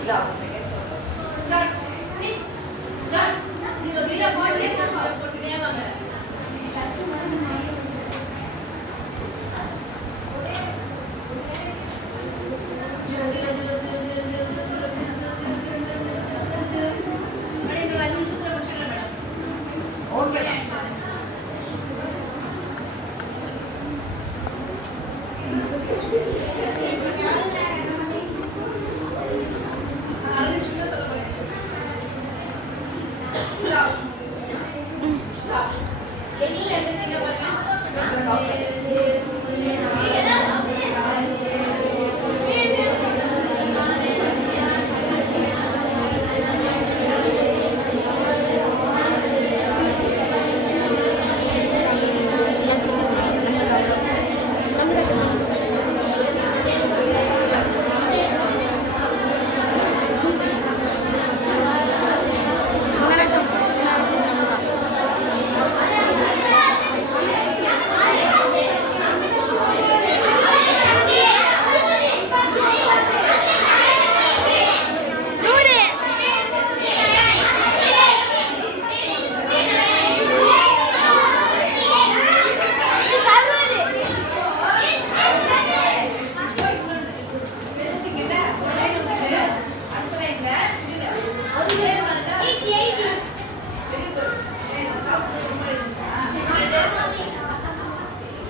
இல்ல அவங்க செகண்ட் சொல்றேன். ஸ்டார்ட். ஸ்டார்ட். 0 0 போட்டுட்டே வாங்க. ஓகே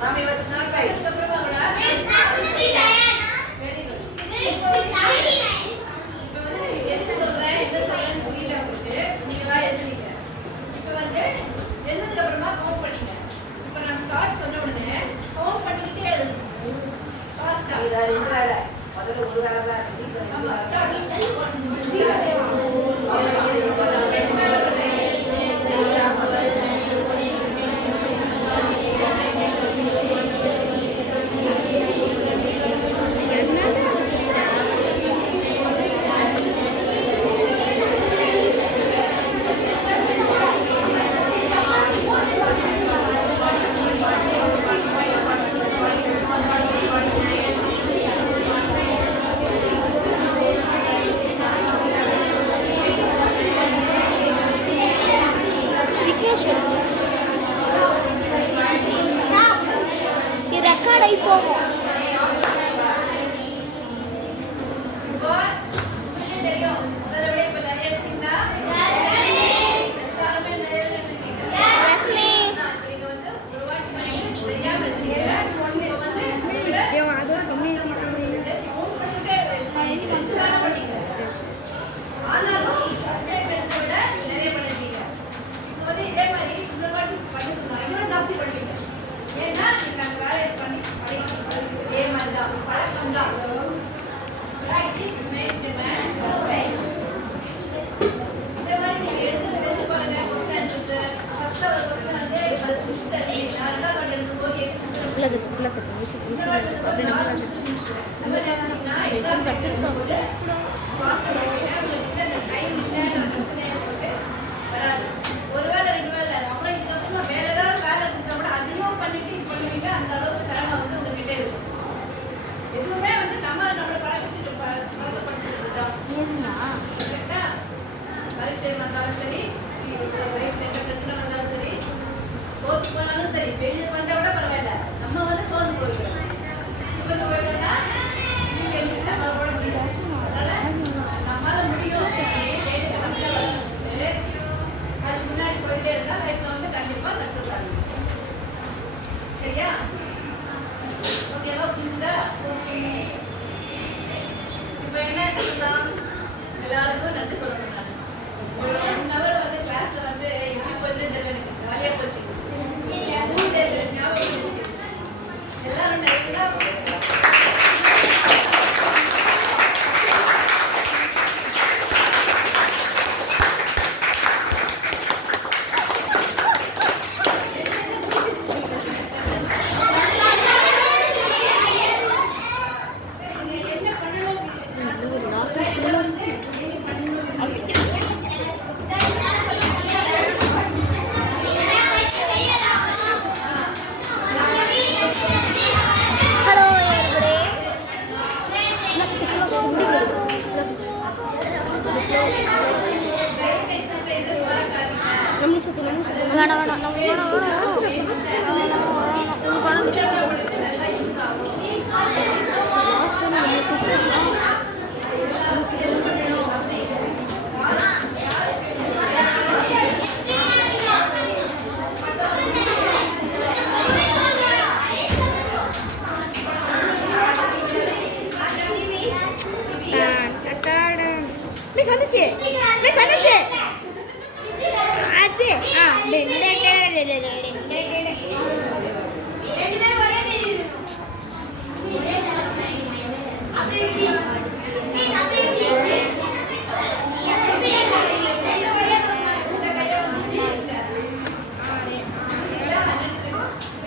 மாமி was 65. இதை ரெண்டு வேலை முதல்ல ஒரு வேலை தான் இருக்கு இப்போ ரெண்டு வேலை இது ரெக்கார்ட் ஆகி போகும். ஒருவேளை ரெண்டு வேலை அப்புறம் இதுக்கப்புறம் வேற ஏதாவது வேலை கொடுத்தா கூட அதையும் பண்ணிட்டு இது பண்ணுவீங்க. அந்த அளவுக்கு திறமை வந்து உங்ககிட்ட இருக்கும். எதுவுமே வந்து நம்மளை பழக்கப்படுத்திட்டு கரெக்டா? பரீட்சை வந்தாலும் சரி, லைஃப்ல எந்த பிரச்சனை வந்தாலும் சரி, தோற்று போனாலும் சரி, ஃபெயிலியர் வந்தா கூட பரவாயில்ல, நம்ம வந்து தோற்று போயிடுவோம். தோற்று போயிட்டோம்னா நீங்க எழுதிட்டு நம்ம போட முடியாது. அதனால நம்மளால முடியும். அதுக்கு முன்னாடி போயிட்டே இருந்தா லைஃப்ல வந்து கண்டிப்பா சக்சஸ் ஆகும். சரியா? ஓகேவா? புரிஞ்சுதா? இப்போ என்ன செய்யலாம்? எல்லாருக்கும் நன்றி சொல்லணும். நான் ஒரு 1 hour வந்து கிளாஸ்ல வந்து எப்படி போச்சுன்னு தெரியல, எனக்கு ஜாலியா போச்சு. ஞாபகம் Brain exercises வரக்காதீங்க. நம்மளுக்கு சுத்து வேணாம் வேணாம் நம்ம வேணாம் Future-ல உங்களுக்கு நல்லா யூஸ் ஆகும். மிஸ் வந்துச்சு மிஸ் வந்துச்சு ஆச்சு ஆ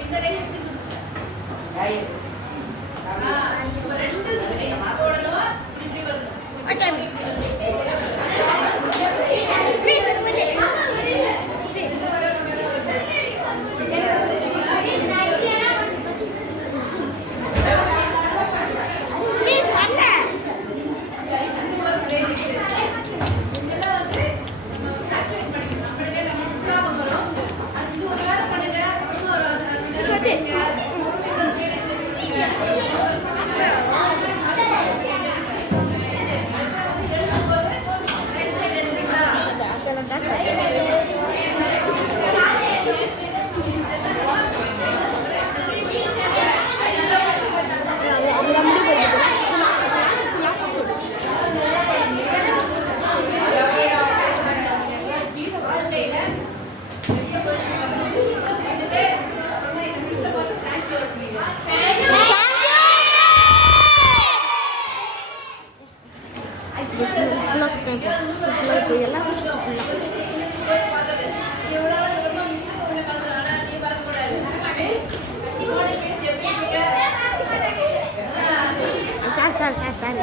இந்த கை எப்படி சுத்துது? கை இப்ப ரெண்டு சுத்துறீங்க. போடணும், இப்படி வரணும். ஓகே மிஸ் மிஸ் வந்து மிஸ் வரல இதெல்லாம் வந்து practice பண்ணிக்கணும். அப்படியே நம்ம உற்சாகம் வரும். அடுத்து ஒரு வேலை பண்ணுங்க. அப்புறமா ஒரு அரை மணி நேரம் சொத்து. பண்ணுங்க. இன்னொரு brain exercise பண்ணுங்க. எழுதும்போது right side எழுதுறீங்களா? வாழ்க்கையில அப்புறமா இந்த மிஸ்ஸை பார்த்து thanks சொல்லுவீங்க. ஃபுல்லாக சுத்தம் ஃபுல்லாக இதெல்லாம் சார் சார் சார் சார்